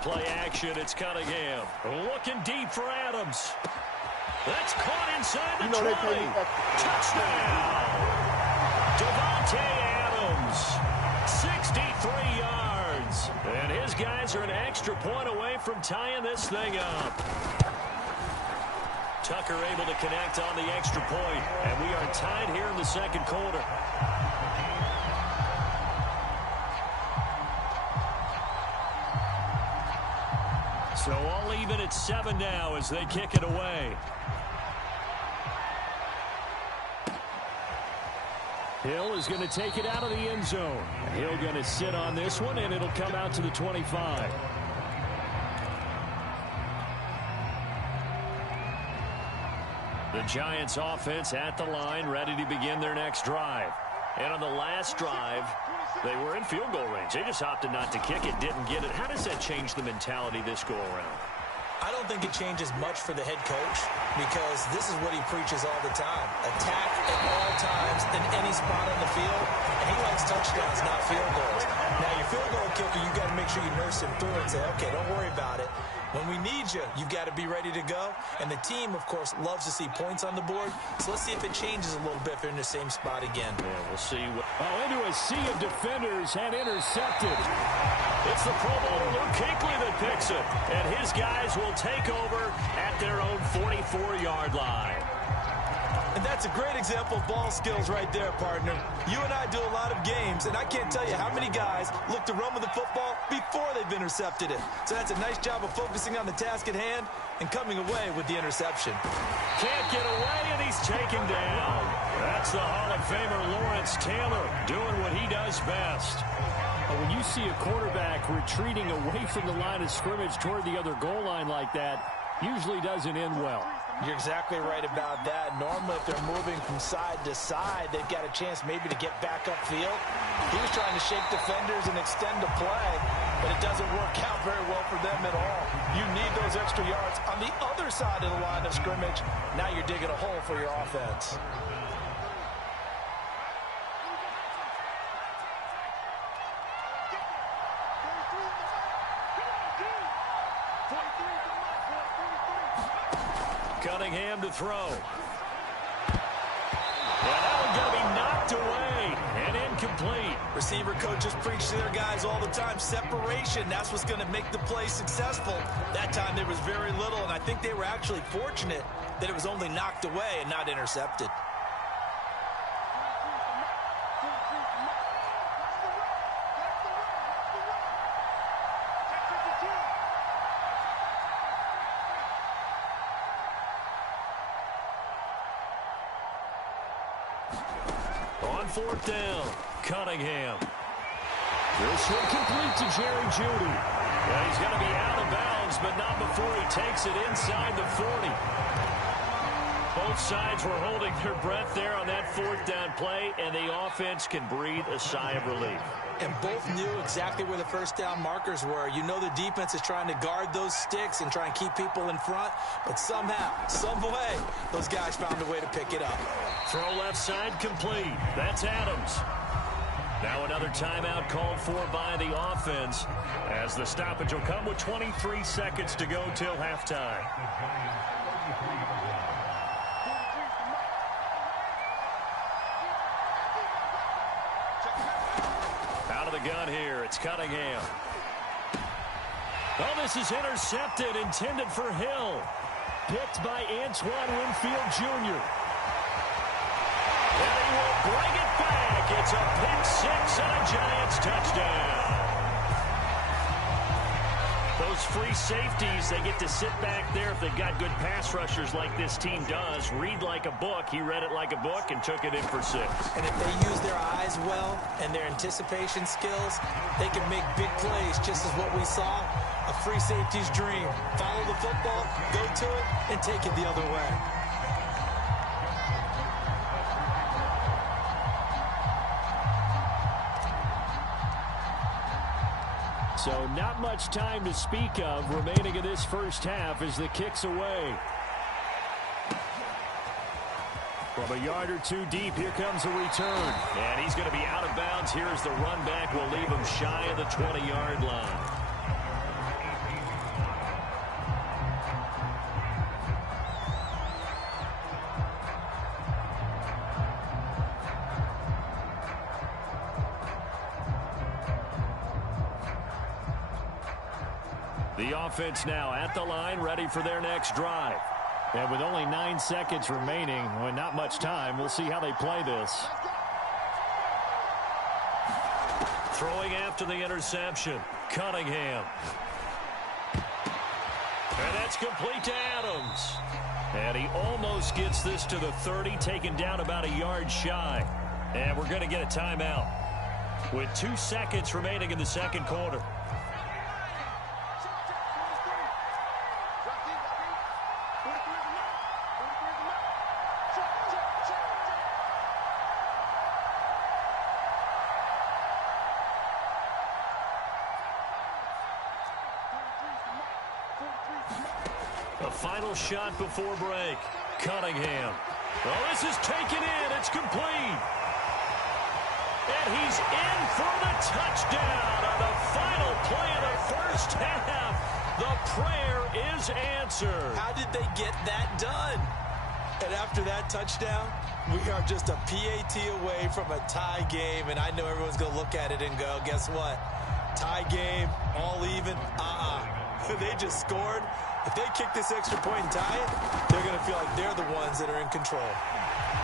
Play action, it's Cunningham. Looking deep for Adams. That's caught inside the 20. Touchdown! Devontae Adams, 63 yards. And his guys are an extra point away from tying this thing up. Tucker able to connect on the extra point. And we are tied here in the 2nd quarter. So all even at 7 now as they kick it away. Hill is going to take it out of the end zone. Hill going to sit on this one, and it'll come out to the 25. The Giants offense at the line, ready to begin their next drive. And on the last drive, they were in field goal range. They just opted not to kick it, didn't get it. How does that change the mentality this go around? I don't think it changes much for the head coach because this is what he preaches all the time. Attack at all times in any spot on the field. And he likes touchdowns, not field goals. Now, your field goal kicker, you got to make sure you nurse him through and say, okay, don't worry about it. When we need you, you've got to be ready to go. And the team, of course, loves to see points on the board. So let's see if it changes a little bit if they're in the same spot again. Yeah, we'll see. Into a sea of defenders and intercepted. It's the Pro Bowler Luke Kuechly that picks it. And his guys will take over at their own 44-yard line. And that's a great example of ball skills right there, partner. You and I do a lot of games, and I can't tell you how many guys look to run with the football before they've intercepted it. So that's a nice job of focusing on the task at hand and coming away with the interception. Can't get away, and he's taken down. That's the Hall of Famer Lawrence Taylor doing what he does best. When you see a quarterback retreating away from the line of scrimmage toward the other goal line like that, usually doesn't end well. You're exactly right about that. Normally, if they're moving from side to side, they've got a chance maybe to get back upfield. He was trying to shake defenders and extend the play, but it doesn't work out very well for them at all. You need those extra yards on the other side of the line of scrimmage. Now you're digging a hole for your offense. Cunningham to throw. And that one going to be knocked away and incomplete. Receiver coaches preach to their guys all the time. Separation, that's what's going to make the play successful. That time there was very little, and I think they were actually fortunate that it was only knocked away and not intercepted. On fourth down, Cunningham. This one complete to Jerry Jeudy. Yeah, he's going to be out of bounds, but not before he takes it inside the 40. Both sides were holding their breath there on that fourth down play, and the offense can breathe a sigh of relief. And both knew exactly where the first down markers were. You know the defense is trying to guard those sticks and try and keep people in front, but somehow, some way, those guys found a way to pick it up. Throw left side complete. That's Adams. Now another timeout called for by the offense, as the stoppage will come with 23 seconds to go till halftime. Out of the gun here, it's Cunningham. Oh, this is intercepted, intended for Hill. Picked by Antoine Winfield Jr. And he will bring it back. It's a pick six and a Giants touchdown. Those free safeties, they get to sit back there if they've got good pass rushers like this team does. Read like a book. He read it like a book and took it in for 6. And if they use their eyes well and their anticipation skills, they can make big plays, just as what we saw. A free safety's dream. Follow the football, go to it, and take it the other way. So not much time to speak of remaining in this first half as the kick's away. From a yard or two deep, here comes a return. And he's going to be out of bounds. Here's the run back. We'll leave him shy of the 20-yard line. The offense now at the line, ready for their next drive. And with only 9 seconds remaining, well, not much time, we'll see how they play this. Throwing after the interception, Cunningham. And that's complete to Adams. And he almost gets this to the 30, taken down about a yard shy. And we're going to get a timeout with 2 seconds remaining in the second quarter. A final shot before break. Cunningham. Oh, this is taken in. It's complete. And he's in for the touchdown on the final play of the first half. The prayer is answered. How did they get that done? And after that touchdown, we are just a PAT away from a tie game. And I know everyone's going to look at it and go, guess what? Tie game, all even. They just scored. If they kick this extra point and tie it, they're going to feel like they're the ones that are in control.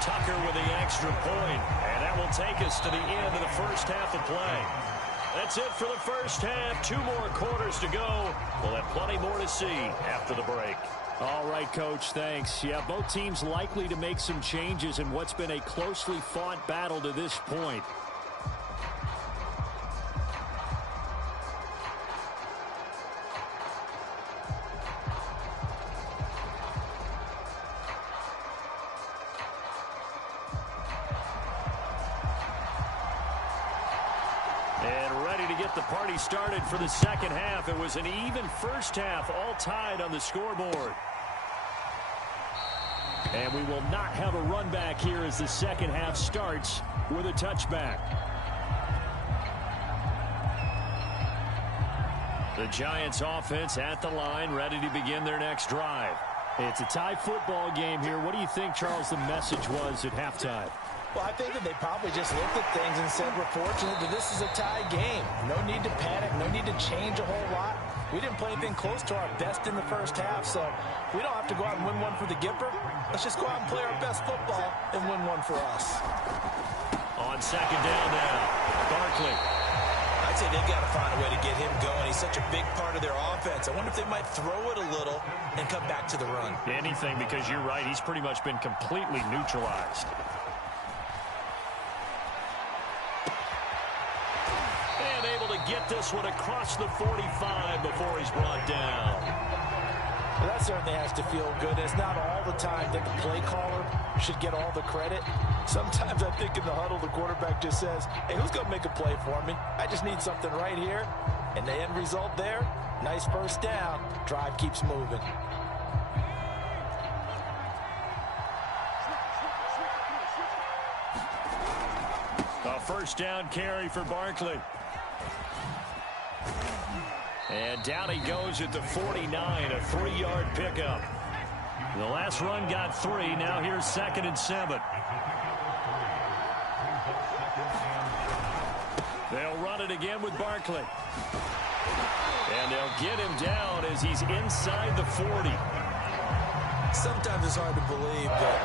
Tucker with the extra point, and that will take us to the end of the first half of play. That's it for the first half. 2 more quarters to go. We'll have plenty more to see after the break. All right, Coach, thanks. Yeah, both teams likely to make some changes in what's been a closely fought battle to this point. The party started for the second half. It was an even first half, all tied on the scoreboard. And we will not have a run back here as the second half starts with a touchback. The Giants offense at the line, ready to begin their next drive. It's a tie football game here. What do you think, Charles, the message was at halftime? Well, I think that they probably just looked at things and said, we're fortunate that this is a tie game. No need to panic, no need to change a whole lot. We didn't play anything close to our best in the first half, so we don't have to go out and win one for the Gipper. Let's just go out and play our best football and win one for us. On second down now, Barkley. I'd say they've got to find a way to get him going. He's such a big part of their offense. I wonder if they might throw it a little and come back to the run. Anything, because you're right, he's pretty much been completely neutralized. get this one across the 45 before he's brought down. Well, that certainly has to feel good. It's not all the time that the play caller should get all the credit. Sometimes I think in the huddle, the quarterback just says, hey, who's going to make a play for me? I just need something right here. And the end result there, nice first down. Drive keeps moving. A first down carry for Barkley. And down he goes at the 49, a 3-yard pickup. The last run got 3. Now here's 2nd and 7. They'll run it again with Barkley. And they'll get him down as he's inside the 40. Sometimes it's hard to believe, but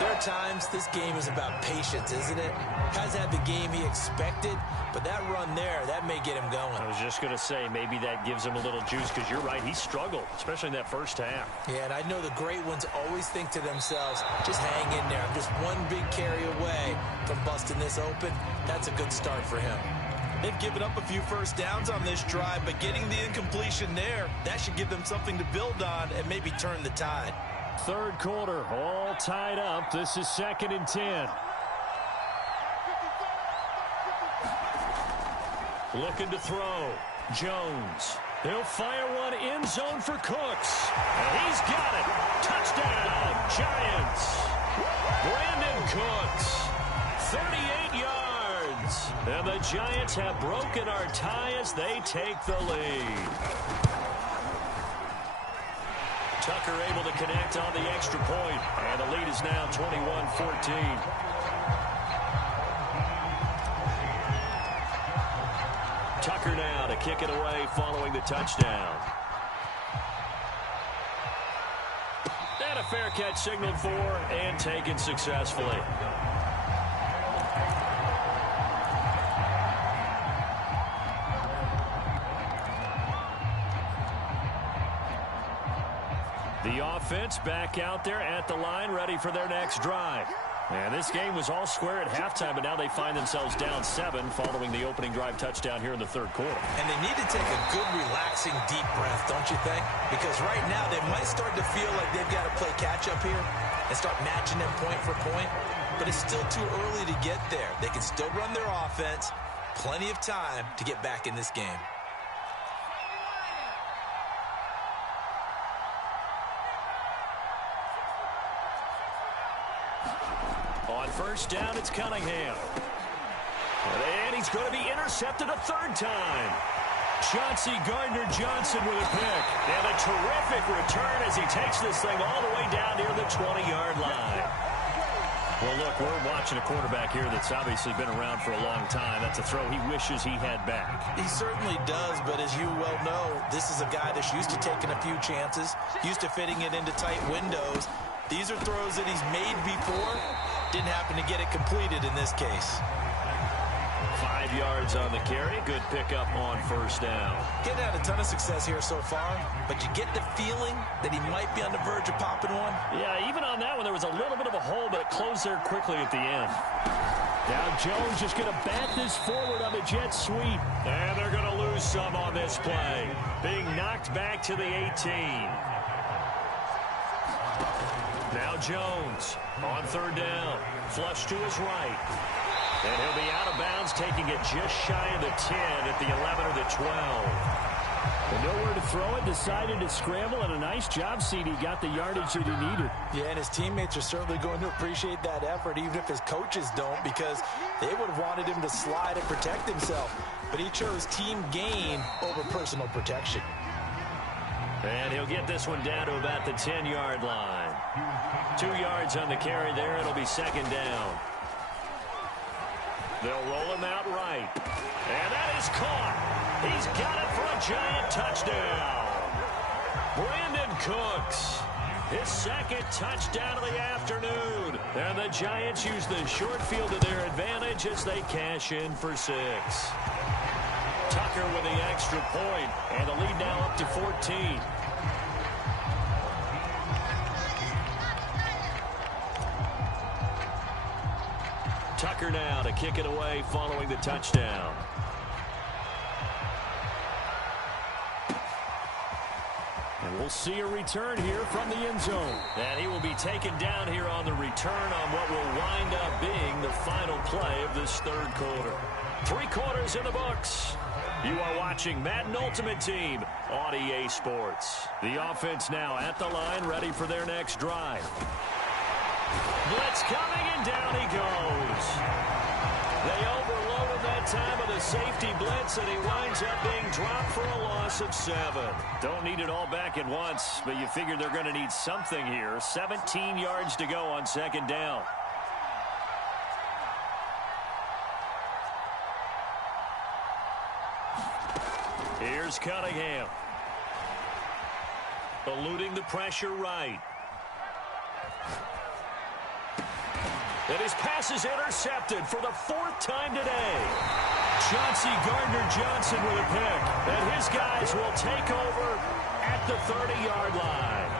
there are times this game is about patience, isn't it? Hasn't had the game he expected, but that run there, that may get him going. I was just going to say, maybe that gives him a little juice, because you're right, he struggled, especially in that first half. Yeah, and I know the great ones always think to themselves, just hang in there. I'm just one big carry away from busting this open. That's a good start for him. They've given up a few first downs on this drive, but getting the incompletion there, that should give them something to build on and maybe turn the tide. Third quarter, all tied up. This is 2nd and 10. Looking to throw. Jones. He'll fire one end zone for Cooks. And he's got it. Touchdown, Giants. Brandon Cooks. 38 yards. And the Giants have broken our tie as they take the lead. Tucker able to connect on the extra point. And the lead is now 21-14. Tucker now to kick it away following the touchdown. And a fair catch signaled for and taken successfully. The offense back out there at the line, ready for their next drive. And this game was all square at halftime, but now they find themselves down 7 following the opening drive touchdown here in the third quarter. And they need to take a good, relaxing, deep breath, don't you think? Because right now they might start to feel like they've got to play catch-up here and start matching them point for point. But it's still too early to get there. They can still run their offense. Plenty of time to get back in this game. On first down, it's Cunningham. And he's going to be intercepted a third time. Chauncey Gardner-Johnson with a pick. And a terrific return as he takes this thing all the way down near the 20-yard line. Well, look, we're watching a quarterback here that's obviously been around for a long time. That's a throw he wishes he had back. He certainly does, but as you well know, this is a guy that's used to taking a few chances, used to fitting it into tight windows. These are throws that he's made before. Didn't happen to get it completed in this case. 5 yards on the carry. Good pickup on first down. Getting had a ton of success here so far, but you get the feeling that he might be on the verge of popping one. Yeah, even on that one, there was a little bit of a hole, but it closed there quickly at the end. Now Jones just going to bat this forward on the jet sweep. And they're going to lose some on this play. Being knocked back to the 18. Now Jones on third down. Flush to his right. And he'll be out of bounds, taking it just shy of the 10 at the 11 or the 12. And nowhere to throw it, decided to scramble, and a nice job, CD. Got the yardage that he needed. Yeah, and his teammates are certainly going to appreciate that effort, even if his coaches don't, because they would have wanted him to slide and protect himself. But he chose team gain over personal protection. And he'll get this one down to about the 10-yard line. 2 yards on the carry there. It'll be second down. They'll roll him out right. And that is caught. He's got it for a Giant touchdown. Brandon Cooks, his second touchdown of the afternoon. And the Giants use the short field to their advantage as they cash in for 6. Tucker with the extra point, and the lead now up to 14. Tucker now to kick it away following the touchdown. We'll see a return here from the end zone. And he will be taken down here on the return on what will wind up being the final play of this third quarter. 3 quarters in the books. You are watching Madden Ultimate Team on EA Sports. The offense now at the line, ready for their next drive. Blitz coming, and down he goes. They overloaded that time with a safety blitz, and he winds up being dropped for a loss of 7. Don't need it all back at once, but you figure they're going to need something here. 17 yards to go on second down. Here's Cunningham. Eluding the pressure right. And his pass is intercepted for the 4th time today. Chauncey Gardner-Johnson with a pick. And his guys will take over at the 30-yard line.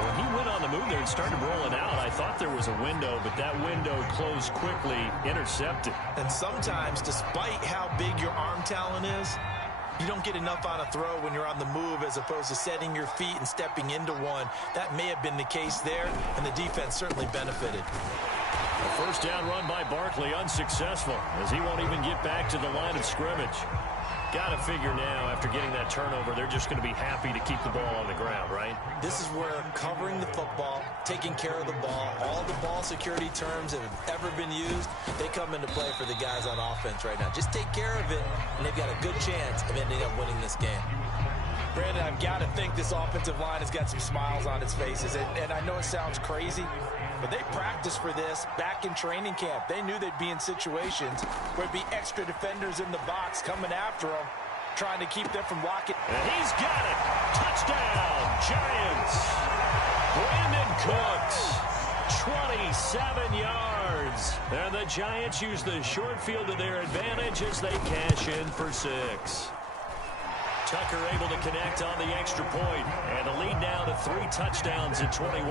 When he went on the move there and started rolling out, I thought there was a window, but that window closed quickly, intercepted. And sometimes, despite how big your arm talent is, you don't get enough on a throw when you're on the move as opposed to setting your feet and stepping into one. That may have been the case there, and the defense certainly benefited. A first down run by Barkley, unsuccessful, as he won't even get back to the line of scrimmage. Got to figure now, after getting that turnover, they're just going to be happy to keep the ball on the ground, right? This is where covering the football, taking care of the ball, all the ball security terms that have ever been used, they come into play for the guys on offense right now. Just take care of it, and they've got a good chance of ending up winning this game. Brandon, I've got to think this offensive line has got some smiles on its faces, and I know it sounds crazy, but they practiced for this back in training camp. They knew they'd be in situations where there'd be extra defenders in the box coming after them, trying to keep them from blocking. And he's got it. Touchdown, Giants. Brandon Cooks, 27 yards. And the Giants use the short field to their advantage as they cash in for 6. Tucker able to connect on the extra point, and the lead now to 3 touchdowns at 21.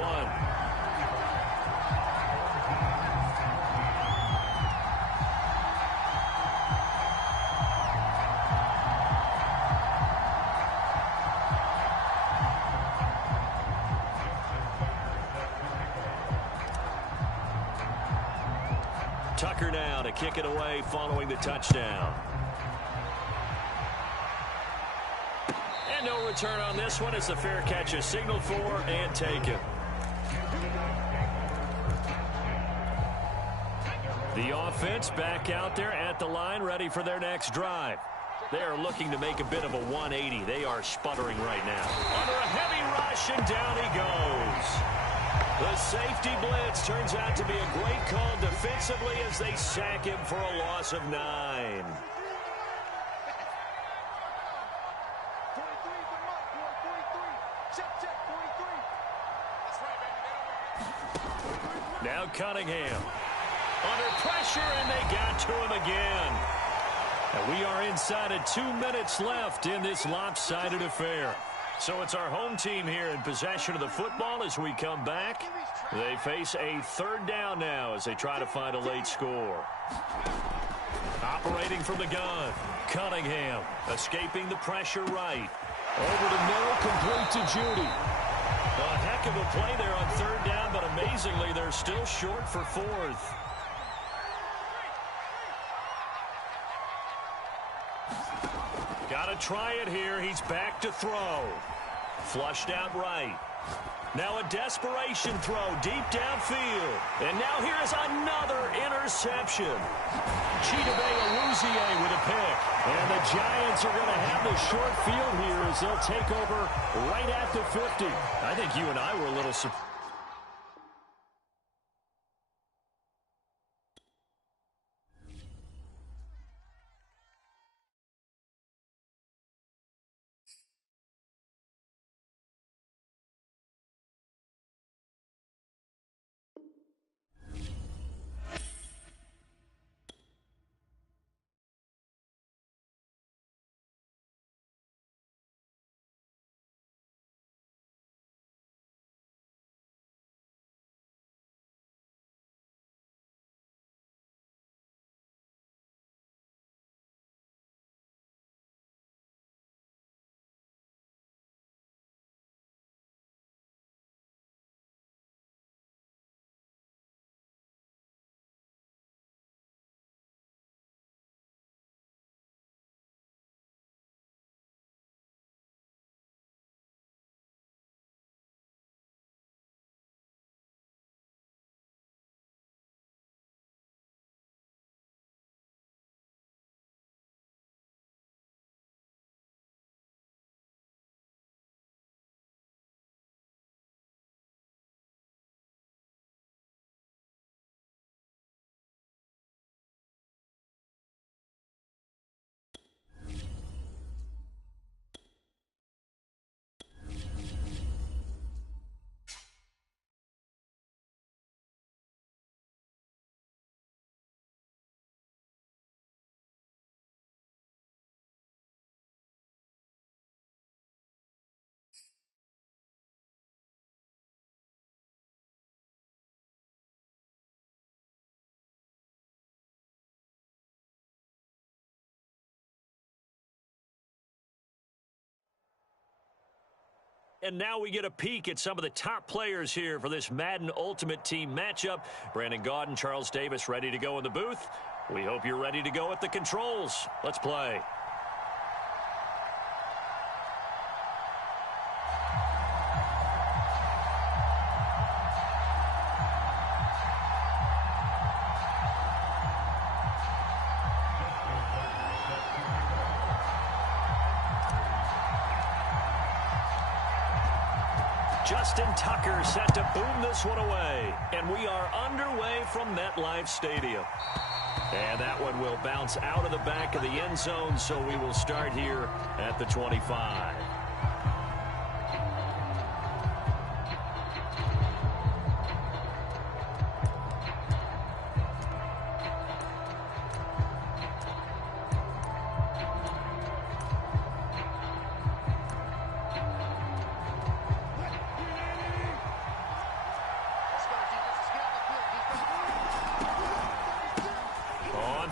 Tucker now to kick it away following the touchdown. And no return on this one as the fair catch is signaled for and taken. The offense back out there at the line, ready for their next drive. They are looking to make a bit of a 180. They are sputtering right now. Under a heavy rush, and down he goes. The safety blitz turns out to be a great call defensively as they sack him for a loss of 9. Now Cunningham. Under pressure, and they got to him again. And we are inside of 2 minutes left in this lopsided affair. So it's our home team here in possession of the football as we come back. They face a 3rd down now as they try to find a late score. Operating from the gun, Cunningham escaping the pressure right. Over the middle, complete to Judy. A heck of a play there on 3rd down, but amazingly, they're still short for 4th. Got to try it here. He's back to throw. Flushed out right. Now a desperation throw deep downfield. And now here is another interception. Chidobe Awuzie with a pick. And the Giants are going to have the short field here as they'll take over right at the 50. I think you and I were a little surprised. And now we get a peek at some of the top players here for this Madden Ultimate Team matchup. Brandon Gaudin, Charles Davis ready to go in the booth. We hope you're ready to go at the controls. Let's play. Justin Tucker set to boom this one away. And we are underway from MetLife Stadium. And that one will bounce out of the back of the end zone, so we will start here at the 25.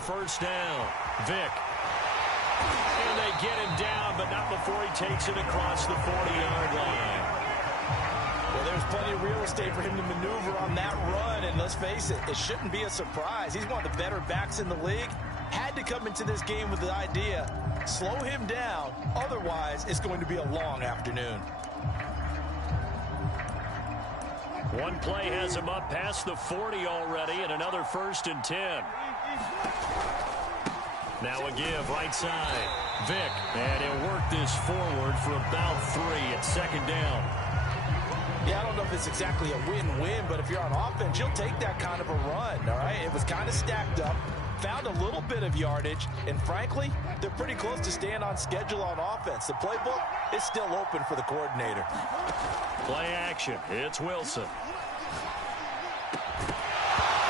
First down, Vick. And they get him down, but not before he takes it across the 40-yard line. Well, there's plenty of real estate for him to maneuver on that run, and let's face it, it shouldn't be a surprise. He's one of the better backs in the league. Had to come into this game with the idea, slow him down, otherwise it's going to be a long afternoon. One play has him up past the 40 already, and another 1st and 10. Now a give right side. Vick, and he'll work this forward for about 3 at 2nd down. Yeah, I don't know if it's exactly a win-win, but if you're on offense, you'll take that kind of a run, all right? It was kind of stacked up, found a little bit of yardage, and frankly, they're pretty close to staying on schedule on offense. The playbook is still open for the coordinator. Play action. It's Wilson.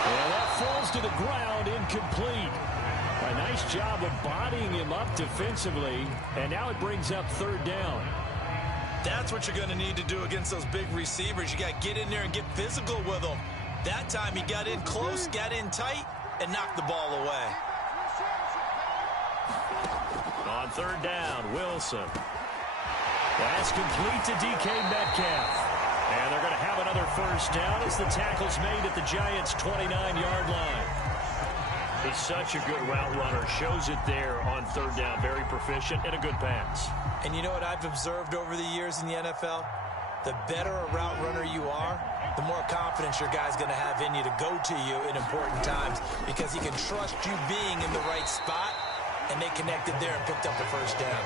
And that falls to the ground, incomplete. A nice job of bodying him up defensively, and now it brings up 3rd down. That's what you're going to need to do against those big receivers. You got to get in there and get physical with them. That time he got in close, got in tight, and knocked the ball away. On 3rd down, Wilson. That's complete to DK Metcalf. And they're going to have another 1st down as the tackle's made at the Giants' 29-yard line. He's such a good route runner. Shows it there on 3rd down. Very proficient and a good pass. And you know what I've observed over the years in the NFL? The better a route runner you are, the more confidence your guy's going to have in you to go to you in important times because he can trust you being in the right spot, and they connected there and picked up the 1st down.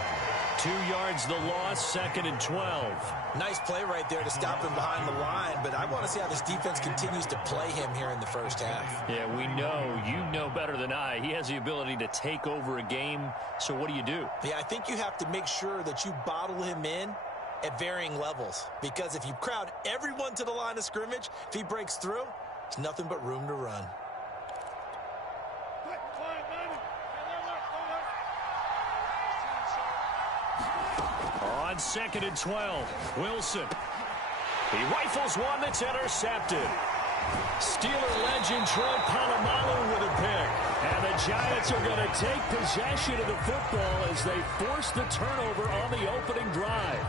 2 yards the loss, 2nd and 12. Nice play right there to stop him behind the line, but I want to see how this defense continues to play him here in the 1st half. Yeah, we know, you know better than I. He has the ability to take over a game, so what do you do? Yeah, I think you have to make sure that you bottle him in at varying levels, because if you crowd everyone to the line of scrimmage, if he breaks through, there's nothing but room to run. On 2nd and 12, Wilson. He rifles one that's intercepted. Steeler legend Troy Polamalu with a pick. And the Giants are going to take possession of the football as they force the turnover on the opening drive.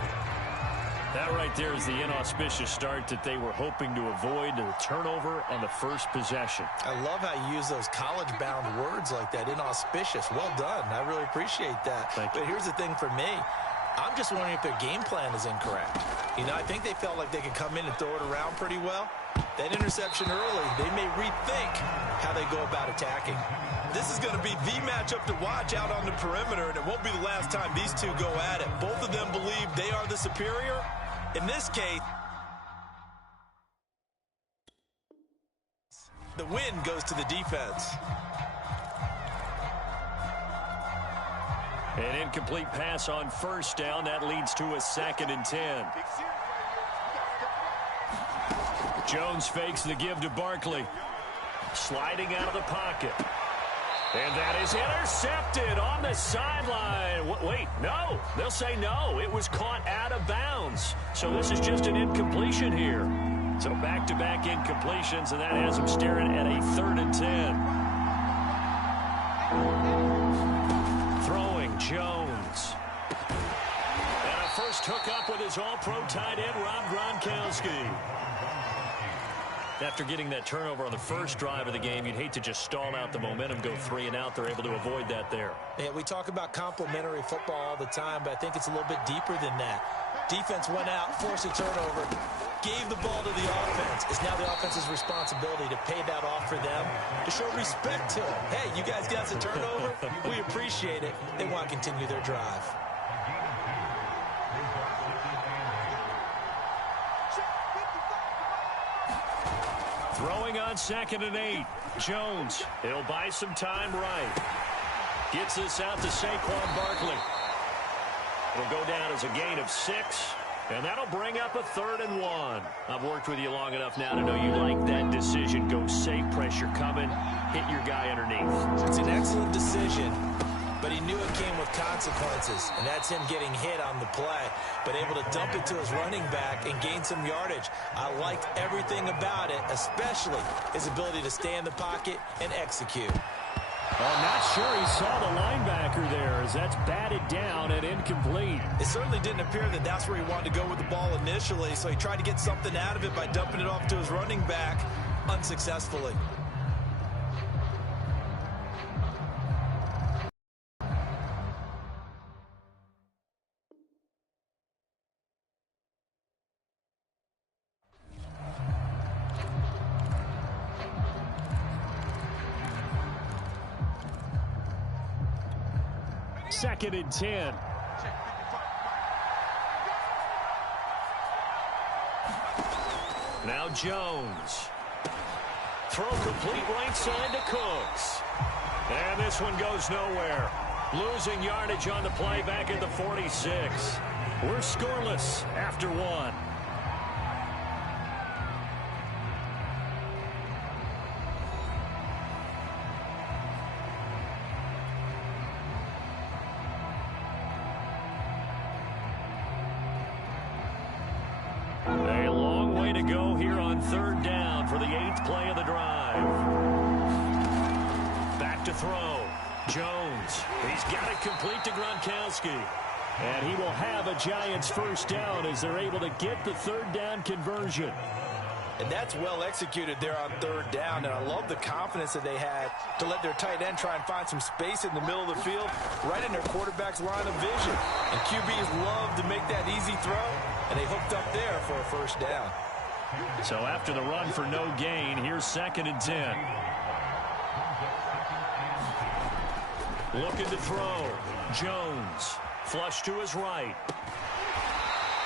That right there is the inauspicious start that they were hoping to avoid, the turnover on the 1st possession. I love how you use those college-bound words like that, inauspicious. Well done. I really appreciate that. Thank you. But here's the thing for me. I'm just wondering if their game plan is incorrect. You know, I think they felt like they could come in and throw it around pretty well. That interception early, they may rethink how they go about attacking. This is going to be the matchup to watch out on the perimeter, and it won't be the last time these two go at it. Both of them believe they are the superior. In this case, the win goes to the defense. An incomplete pass on 1st down. That leads to a 2nd and 10. Jones fakes the give to Barkley. Sliding out of the pocket. And that is intercepted on the sideline. Wait, no. They'll say no. It was caught out of bounds. So this is just an incompletion here. So back-to-back incompletions, and that has them staring at a 3rd and 10. Throwing Jones. And a first hookup with his all-pro tight end, Rob Gronkowski. After getting that turnover on the first drive of the game, you'd hate to just stall out the momentum, go 3 and out. They're able to avoid that there. Yeah, we talk about complementary football all the time, but I think it's a little bit deeper than that. Defense went out, forced a turnover, gave the ball to the offense. It's now the offense's responsibility to pay that off for them, to show respect to them. Hey, you guys got some turnover? We appreciate it. They want to continue their drive. Throwing on 2nd and 8. Jones. He'll buy some time right. Gets this out to Saquon Barkley. It'll go down as a gain of 6. And that'll bring up a 3rd and 1. I've worked with you long enough now to know you like that decision. Go safe, pressure coming, hit your guy underneath. It's an excellent decision, but he knew it came with consequences, and that's him getting hit on the play, but able to dump it to his running back and gain some yardage. I liked everything about it, especially his ability to stay in the pocket and execute. Well, I'm not sure he saw the linebacker there as that's batted down and incomplete. It certainly didn't appear that that's where he wanted to go with the ball initially, so he tried to get something out of it by dumping it off to his running back unsuccessfully. Second and 10. Now Jones. Throw complete right side to Cooks. And this one goes nowhere. Losing yardage on the play back at the 46. We're scoreless after 1. A long way to go here on 3rd down for the 8th play of the drive. Back to throw. Jones. He's got it complete to Gronkowski. And he will have a Giants first down as they're able to get the 3rd down conversion. And that's well executed there on 3rd down, and I love the confidence that they had to let their tight end try and find some space in the middle of the field, right in their quarterback's line of vision. And QBs love to make that easy throw, and they hooked up there for a first down. So after the run for no gain, here's 2nd and 10. Looking to throw. Jones. Flush to his right.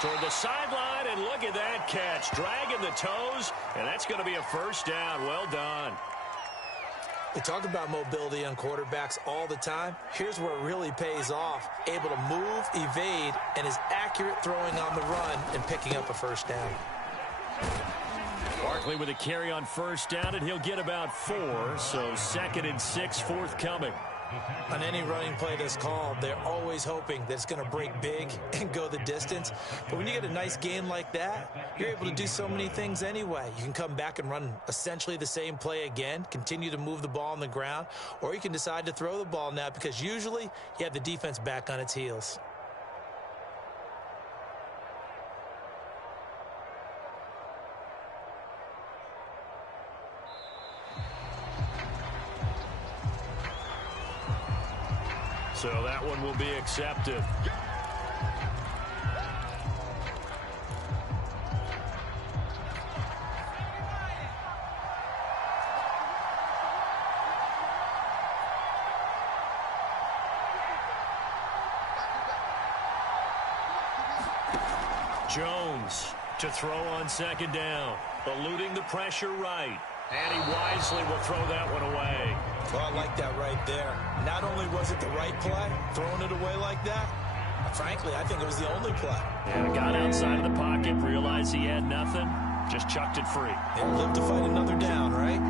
Toward the sideline, and look at that catch. Dragging the toes, and that's going to be a first down. Well done. We talk about mobility on quarterbacks all the time. Here's where it really pays off. Able to move, evade, and is accurate throwing on the run and picking up a first down. Barkley with a carry on first down, and he'll get about 4. So 2nd and 6 forthcoming. On any running play that's called, they're always hoping that it's going to break big and go the distance. But when you get a nice gain like that, you're able to do so many things anyway. You can come back and run essentially the same play again, continue to move the ball on the ground, or you can decide to throw the ball now because usually you have the defense back on its heels. So that one will be accepted. Jones to throw on 2nd down. Eluding the pressure right. And he wisely will throw that one away. Well, I like that right there. Not only was it the right play, throwing it away like that, frankly, I think it was the only play. And got outside of the pocket, realized he had nothing, just chucked it free. And lived to fight another down, right?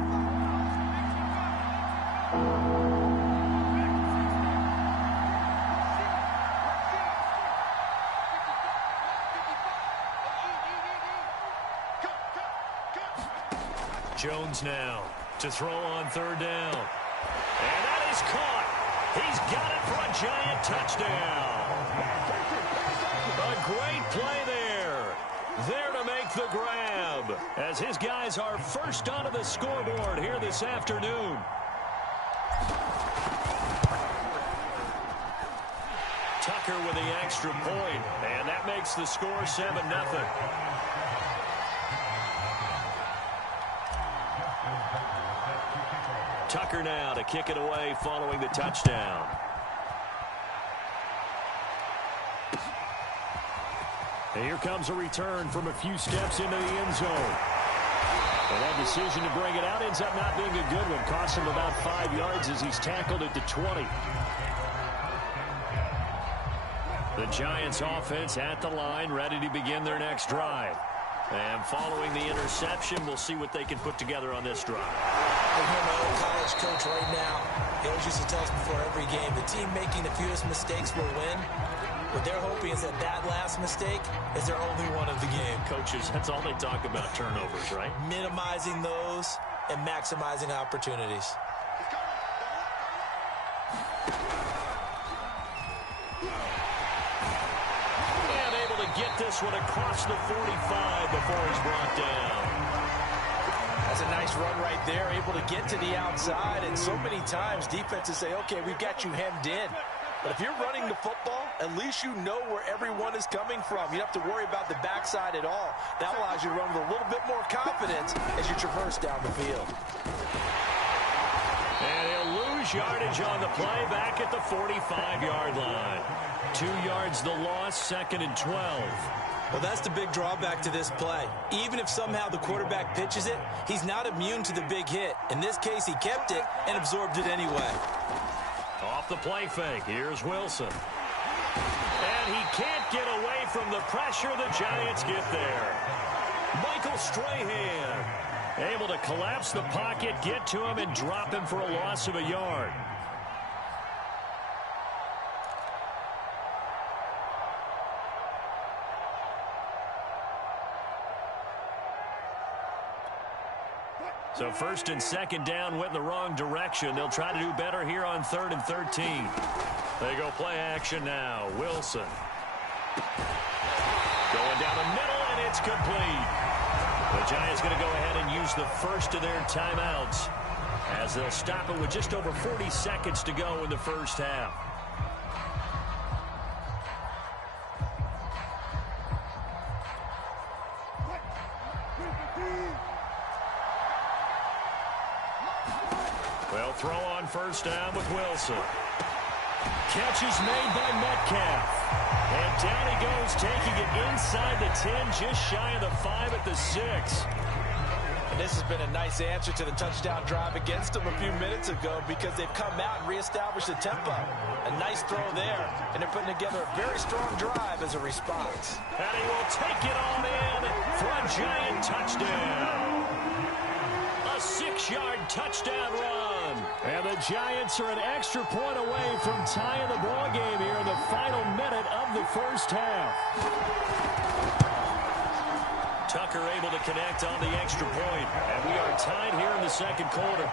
Jones now to throw on 3rd down. And that is caught. He's got it for a Giant touchdown. A great play there. There to make the grab as his guys are first onto the scoreboard here this afternoon. Tucker with the extra point, and that makes the score 7-0. Tucker now to kick it away following the touchdown. And here comes a return from a few steps into the end zone. And that decision to bring it out ends up not being a good one. Cost him about 5 yards as he's tackled at the 20. The Giants offense at the line, ready to begin their next drive. And following the interception, we'll see what they can put together on this drive. I hear my old college coach right now. He always used to tell us before every game, the team making the fewest mistakes will win. What they're hoping is that that last mistake is their only one of the game. Coaches, that's all they talk about, turnovers, right? Minimizing those and maximizing opportunities. And able to get this one across the 45 before he's brought down. That's a nice run right there, able to get to the outside. And so many times defenses say, okay, we've got you hemmed in. But if you're running the football, at least you know where everyone is coming from. You don't have to worry about the backside at all. That allows you to run with a little bit more confidence as you traverse down the field. And he'll lose yardage on the play back at the 45-yard line. 2 yards the loss, 2nd and 12. Well, that's the big drawback to this play. Even if somehow the quarterback pitches it, he's not immune to the big hit. In this case, he kept it and absorbed it anyway. Off the play fake, here's Wilson. And he can't get away from the pressure. The Giants get there. Michael Strahan able to collapse the pocket, get to him, and drop him for a loss of a yard. So 1st and 2nd down went in the wrong direction. They'll try to do better here on 3rd and 13. They go play action now. Wilson. Going down the middle, and it's complete. The Giants going to go ahead and use the first of their timeouts as they'll stop it with just over 40 seconds to go in the first half. Well, throw on first down with Wilson. Catch is made by Metcalf. And down he goes, taking it inside the 10, just shy of the 5 at the 6. And this has been a nice answer to the touchdown drive against them a few minutes ago because they've come out and reestablished the tempo. A nice throw there, and they're putting together a very strong drive as a response. And he will take it on in for a Giant touchdown. A 6-yard touchdown run. And the Giants are an extra point away from tying the ball game here in the final minute of the first half. Tucker able to connect on the extra point. And we are tied here in the second quarter.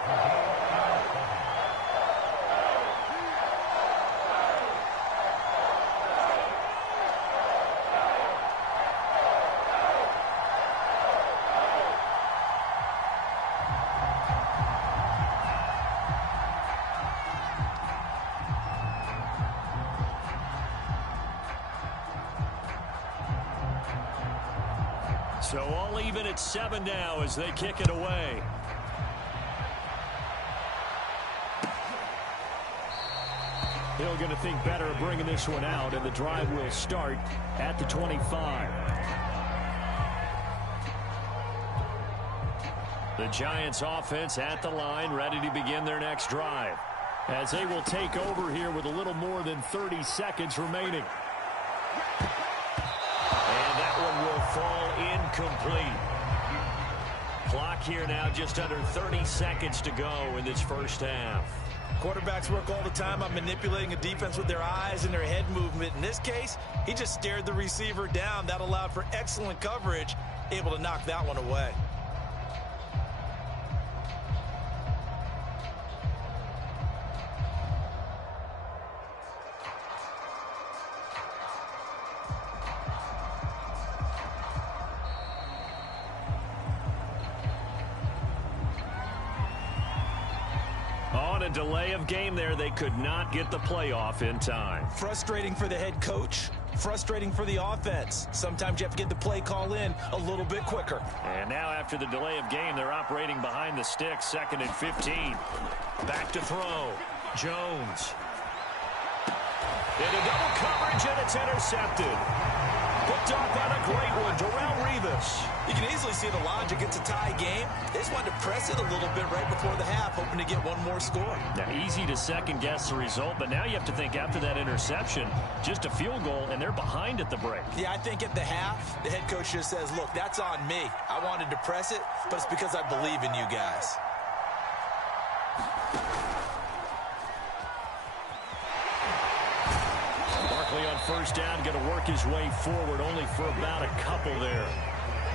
So all even at 7 now as they kick it away. Hill going to think better of bringing this one out, and the drive will start at the 25. The Giants offense at the line, ready to begin their next drive, as they will take over here with a little more than 30 seconds remaining. And that one will fall incomplete. Clock here now just under 30 seconds to go in this first half. Quarterbacks work all the time on manipulating a defense with their eyes and their head movement. In this case, he just stared the receiver down. That allowed for excellent coverage, able to knock that one away. on a delay of game there. They could not get the playoff in time. Frustrating for the head coach. Frustrating for the offense. Sometimes you have to get the play call in a little bit quicker. And now after the delay of game, they're operating behind the sticks. 2nd and 15. Back to throw. Jones. Into double coverage, and it's intercepted. Picked off by the great one, Darrelle Revis. You can easily see the logic. It's a tie game. They just wanted to press it a little bit right before the half, hoping to get one more score. Now, easy to second-guess the result, but now you have to think after that interception, just a field goal, and they're behind at the break. Yeah, I think at the half, the head coach just says, look, that's on me. I wanted to press it, but it's because I believe in you guys. On first down, going to work his way forward, only for about a couple there.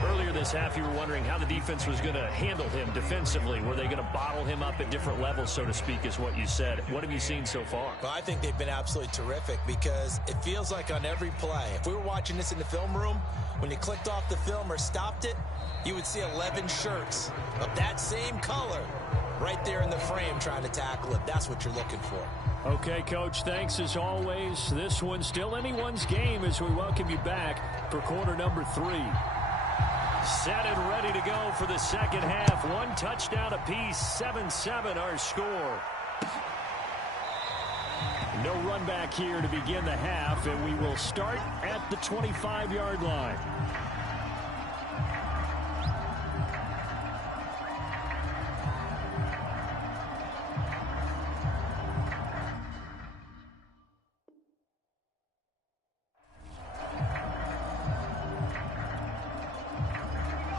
Earlier this half, you were wondering how the defense was going to handle him defensively. Were they going to bottle him up at different levels, so to speak, is what you said. What have you seen so far? Well, I think they've been absolutely terrific because it feels like on every play, if we were watching this in the film room, when you clicked off the film or stopped it, you would see 11 shirts of that same color right there in the frame trying to tackle it. That's what you're looking for. Okay, Coach, thanks as always. This one's still anyone's game as we welcome you back for quarter number 3. Set and ready to go for the second half. 1 touchdown apiece, 7-7 our score. No run back here to begin the half, and we will start at the 25-yard line.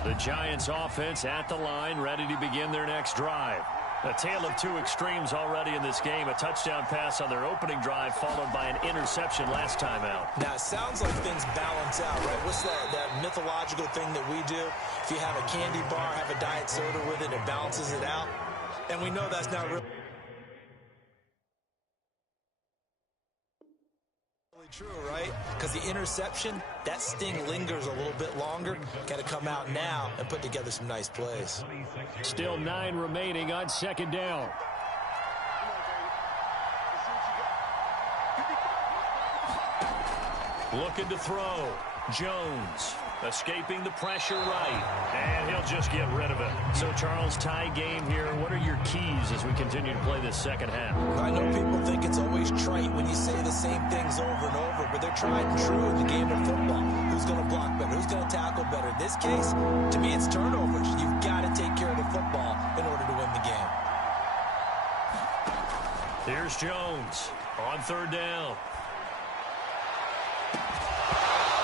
The Giants offense at the line, ready to begin their next drive. A tale of two extremes already in this game. A touchdown pass on their opening drive, followed by an interception last time out. Now, it sounds like things balance out, right? What's that mythological thing that we do? If you have a candy bar, have a diet soda with it, it balances it out. And we know that's not really true, right? Because the interception, that sting lingers a little bit longer. Got to come out now and put together some nice plays. Still 9 remaining on second down. Looking to throw. Jones escaping the pressure right. And he'll just get rid of it. So, Charles, tie game here. What are your keys as we continue to play this second half? I know people think it's always trite when you say the same things over and over, but they're tried and true in the game of football. Who's going to block better? Who's going to tackle better? In this case, to me, it's turnovers. You've got to take care of the football in order to win the game. Here's Jones on third down.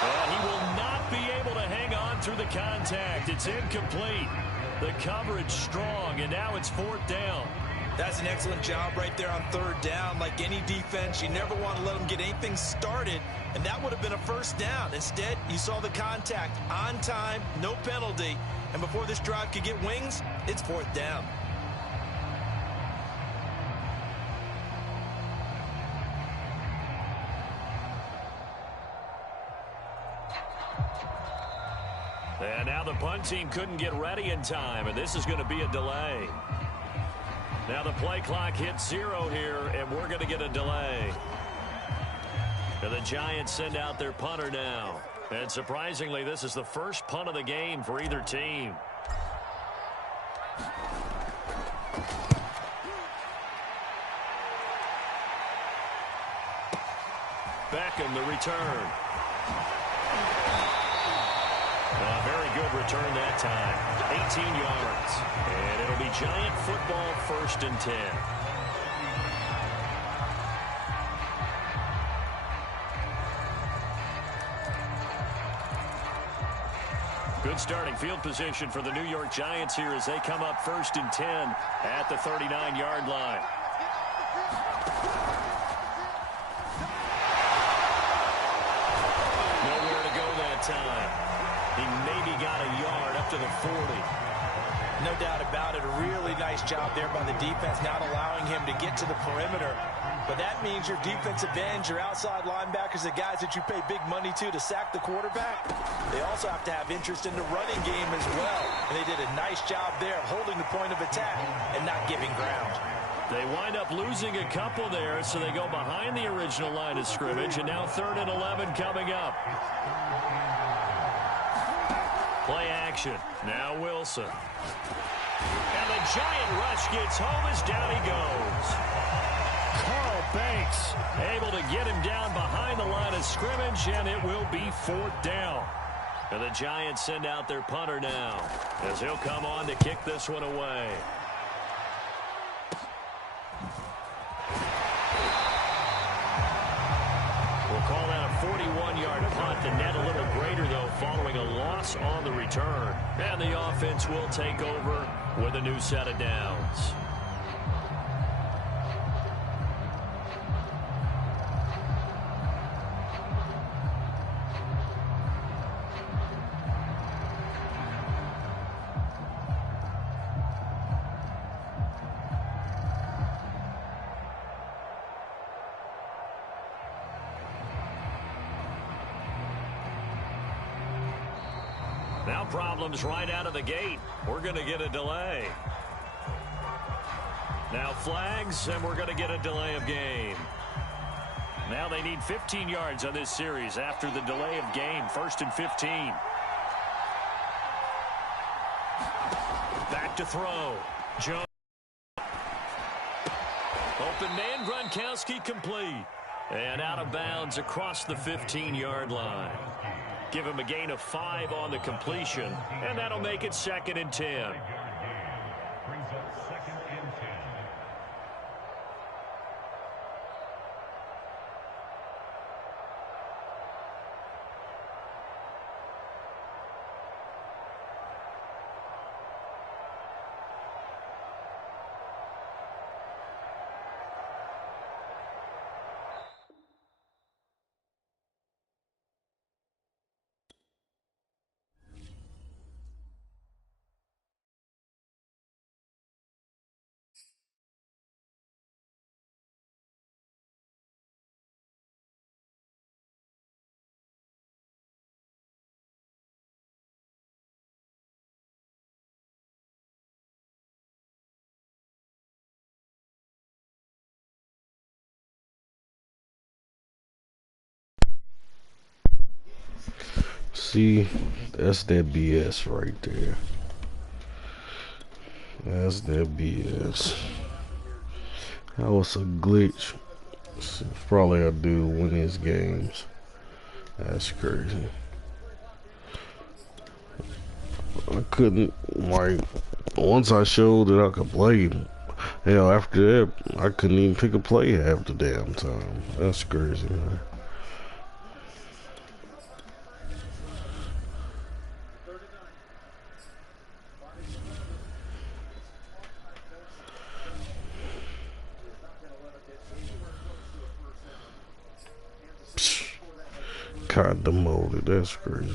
And he will not be able to hang on through the contact. It's incomplete. The coverage strong, and now it's fourth down. That's an excellent job right there on third down. Like any defense, you never want to let them get anything started, and that would have been a first down. Instead, you saw the contact on time, no penalty, and before this drive could get wings, it's fourth down. And now the punt team couldn't get ready in time, and this is going to be a delay. Now the play clock hits 0 here, and we're going to get a delay. And the Giants send out their punter now. And surprisingly, this is the first punt of the game for either team. Beckham, the return. Very good return that time. 18 yards. And it'll be Giant football, 1st and 10. Good starting field position for the New York Giants here as they come up 1st and 10 at the 39-yard line. Nowhere to go that time. He maybe got a yard up to the 40. No doubt about it. A really nice job there by the defense, not allowing him to get to the perimeter. But that means your defensive ends, your outside linebackers, the guys that you pay big money to sack the quarterback, they also have to have interest in the running game as well. And they did a nice job there of holding the point of attack and not giving ground. They wind up losing a couple there, so they go behind the original line of scrimmage, and now 3rd and 11 coming up. Play action. Now Wilson. And the giant rush gets home as down he goes. Carl Banks able to get him down behind the line of scrimmage, and it will be 4th down. And the Giants send out their punter now, as he'll come on to kick this one away. We'll call that a 41-yard punt. The net a little greater, though, following a loss on the return. And the offense will take over with a new set of downs. Now problems right out of the gate. We're going to get a delay. Now flags, and we're going to get a delay of game. Now they need 15 yards on this series after the delay of game. 1st and 15. Back to throw. Jones. Open man, Gronkowski complete. And out of bounds across the 15-yard line. Give him a gain of 5 on the completion, and that'll make it 2nd and 10. See, that's that BS right there. That's that BS. That was a glitch. Probably I do win these games. That's crazy. I couldn't, like, once I showed that I could play, hell, after that, I couldn't even pick a play half the damn time. That's crazy, man. Got demoted. That's crazy.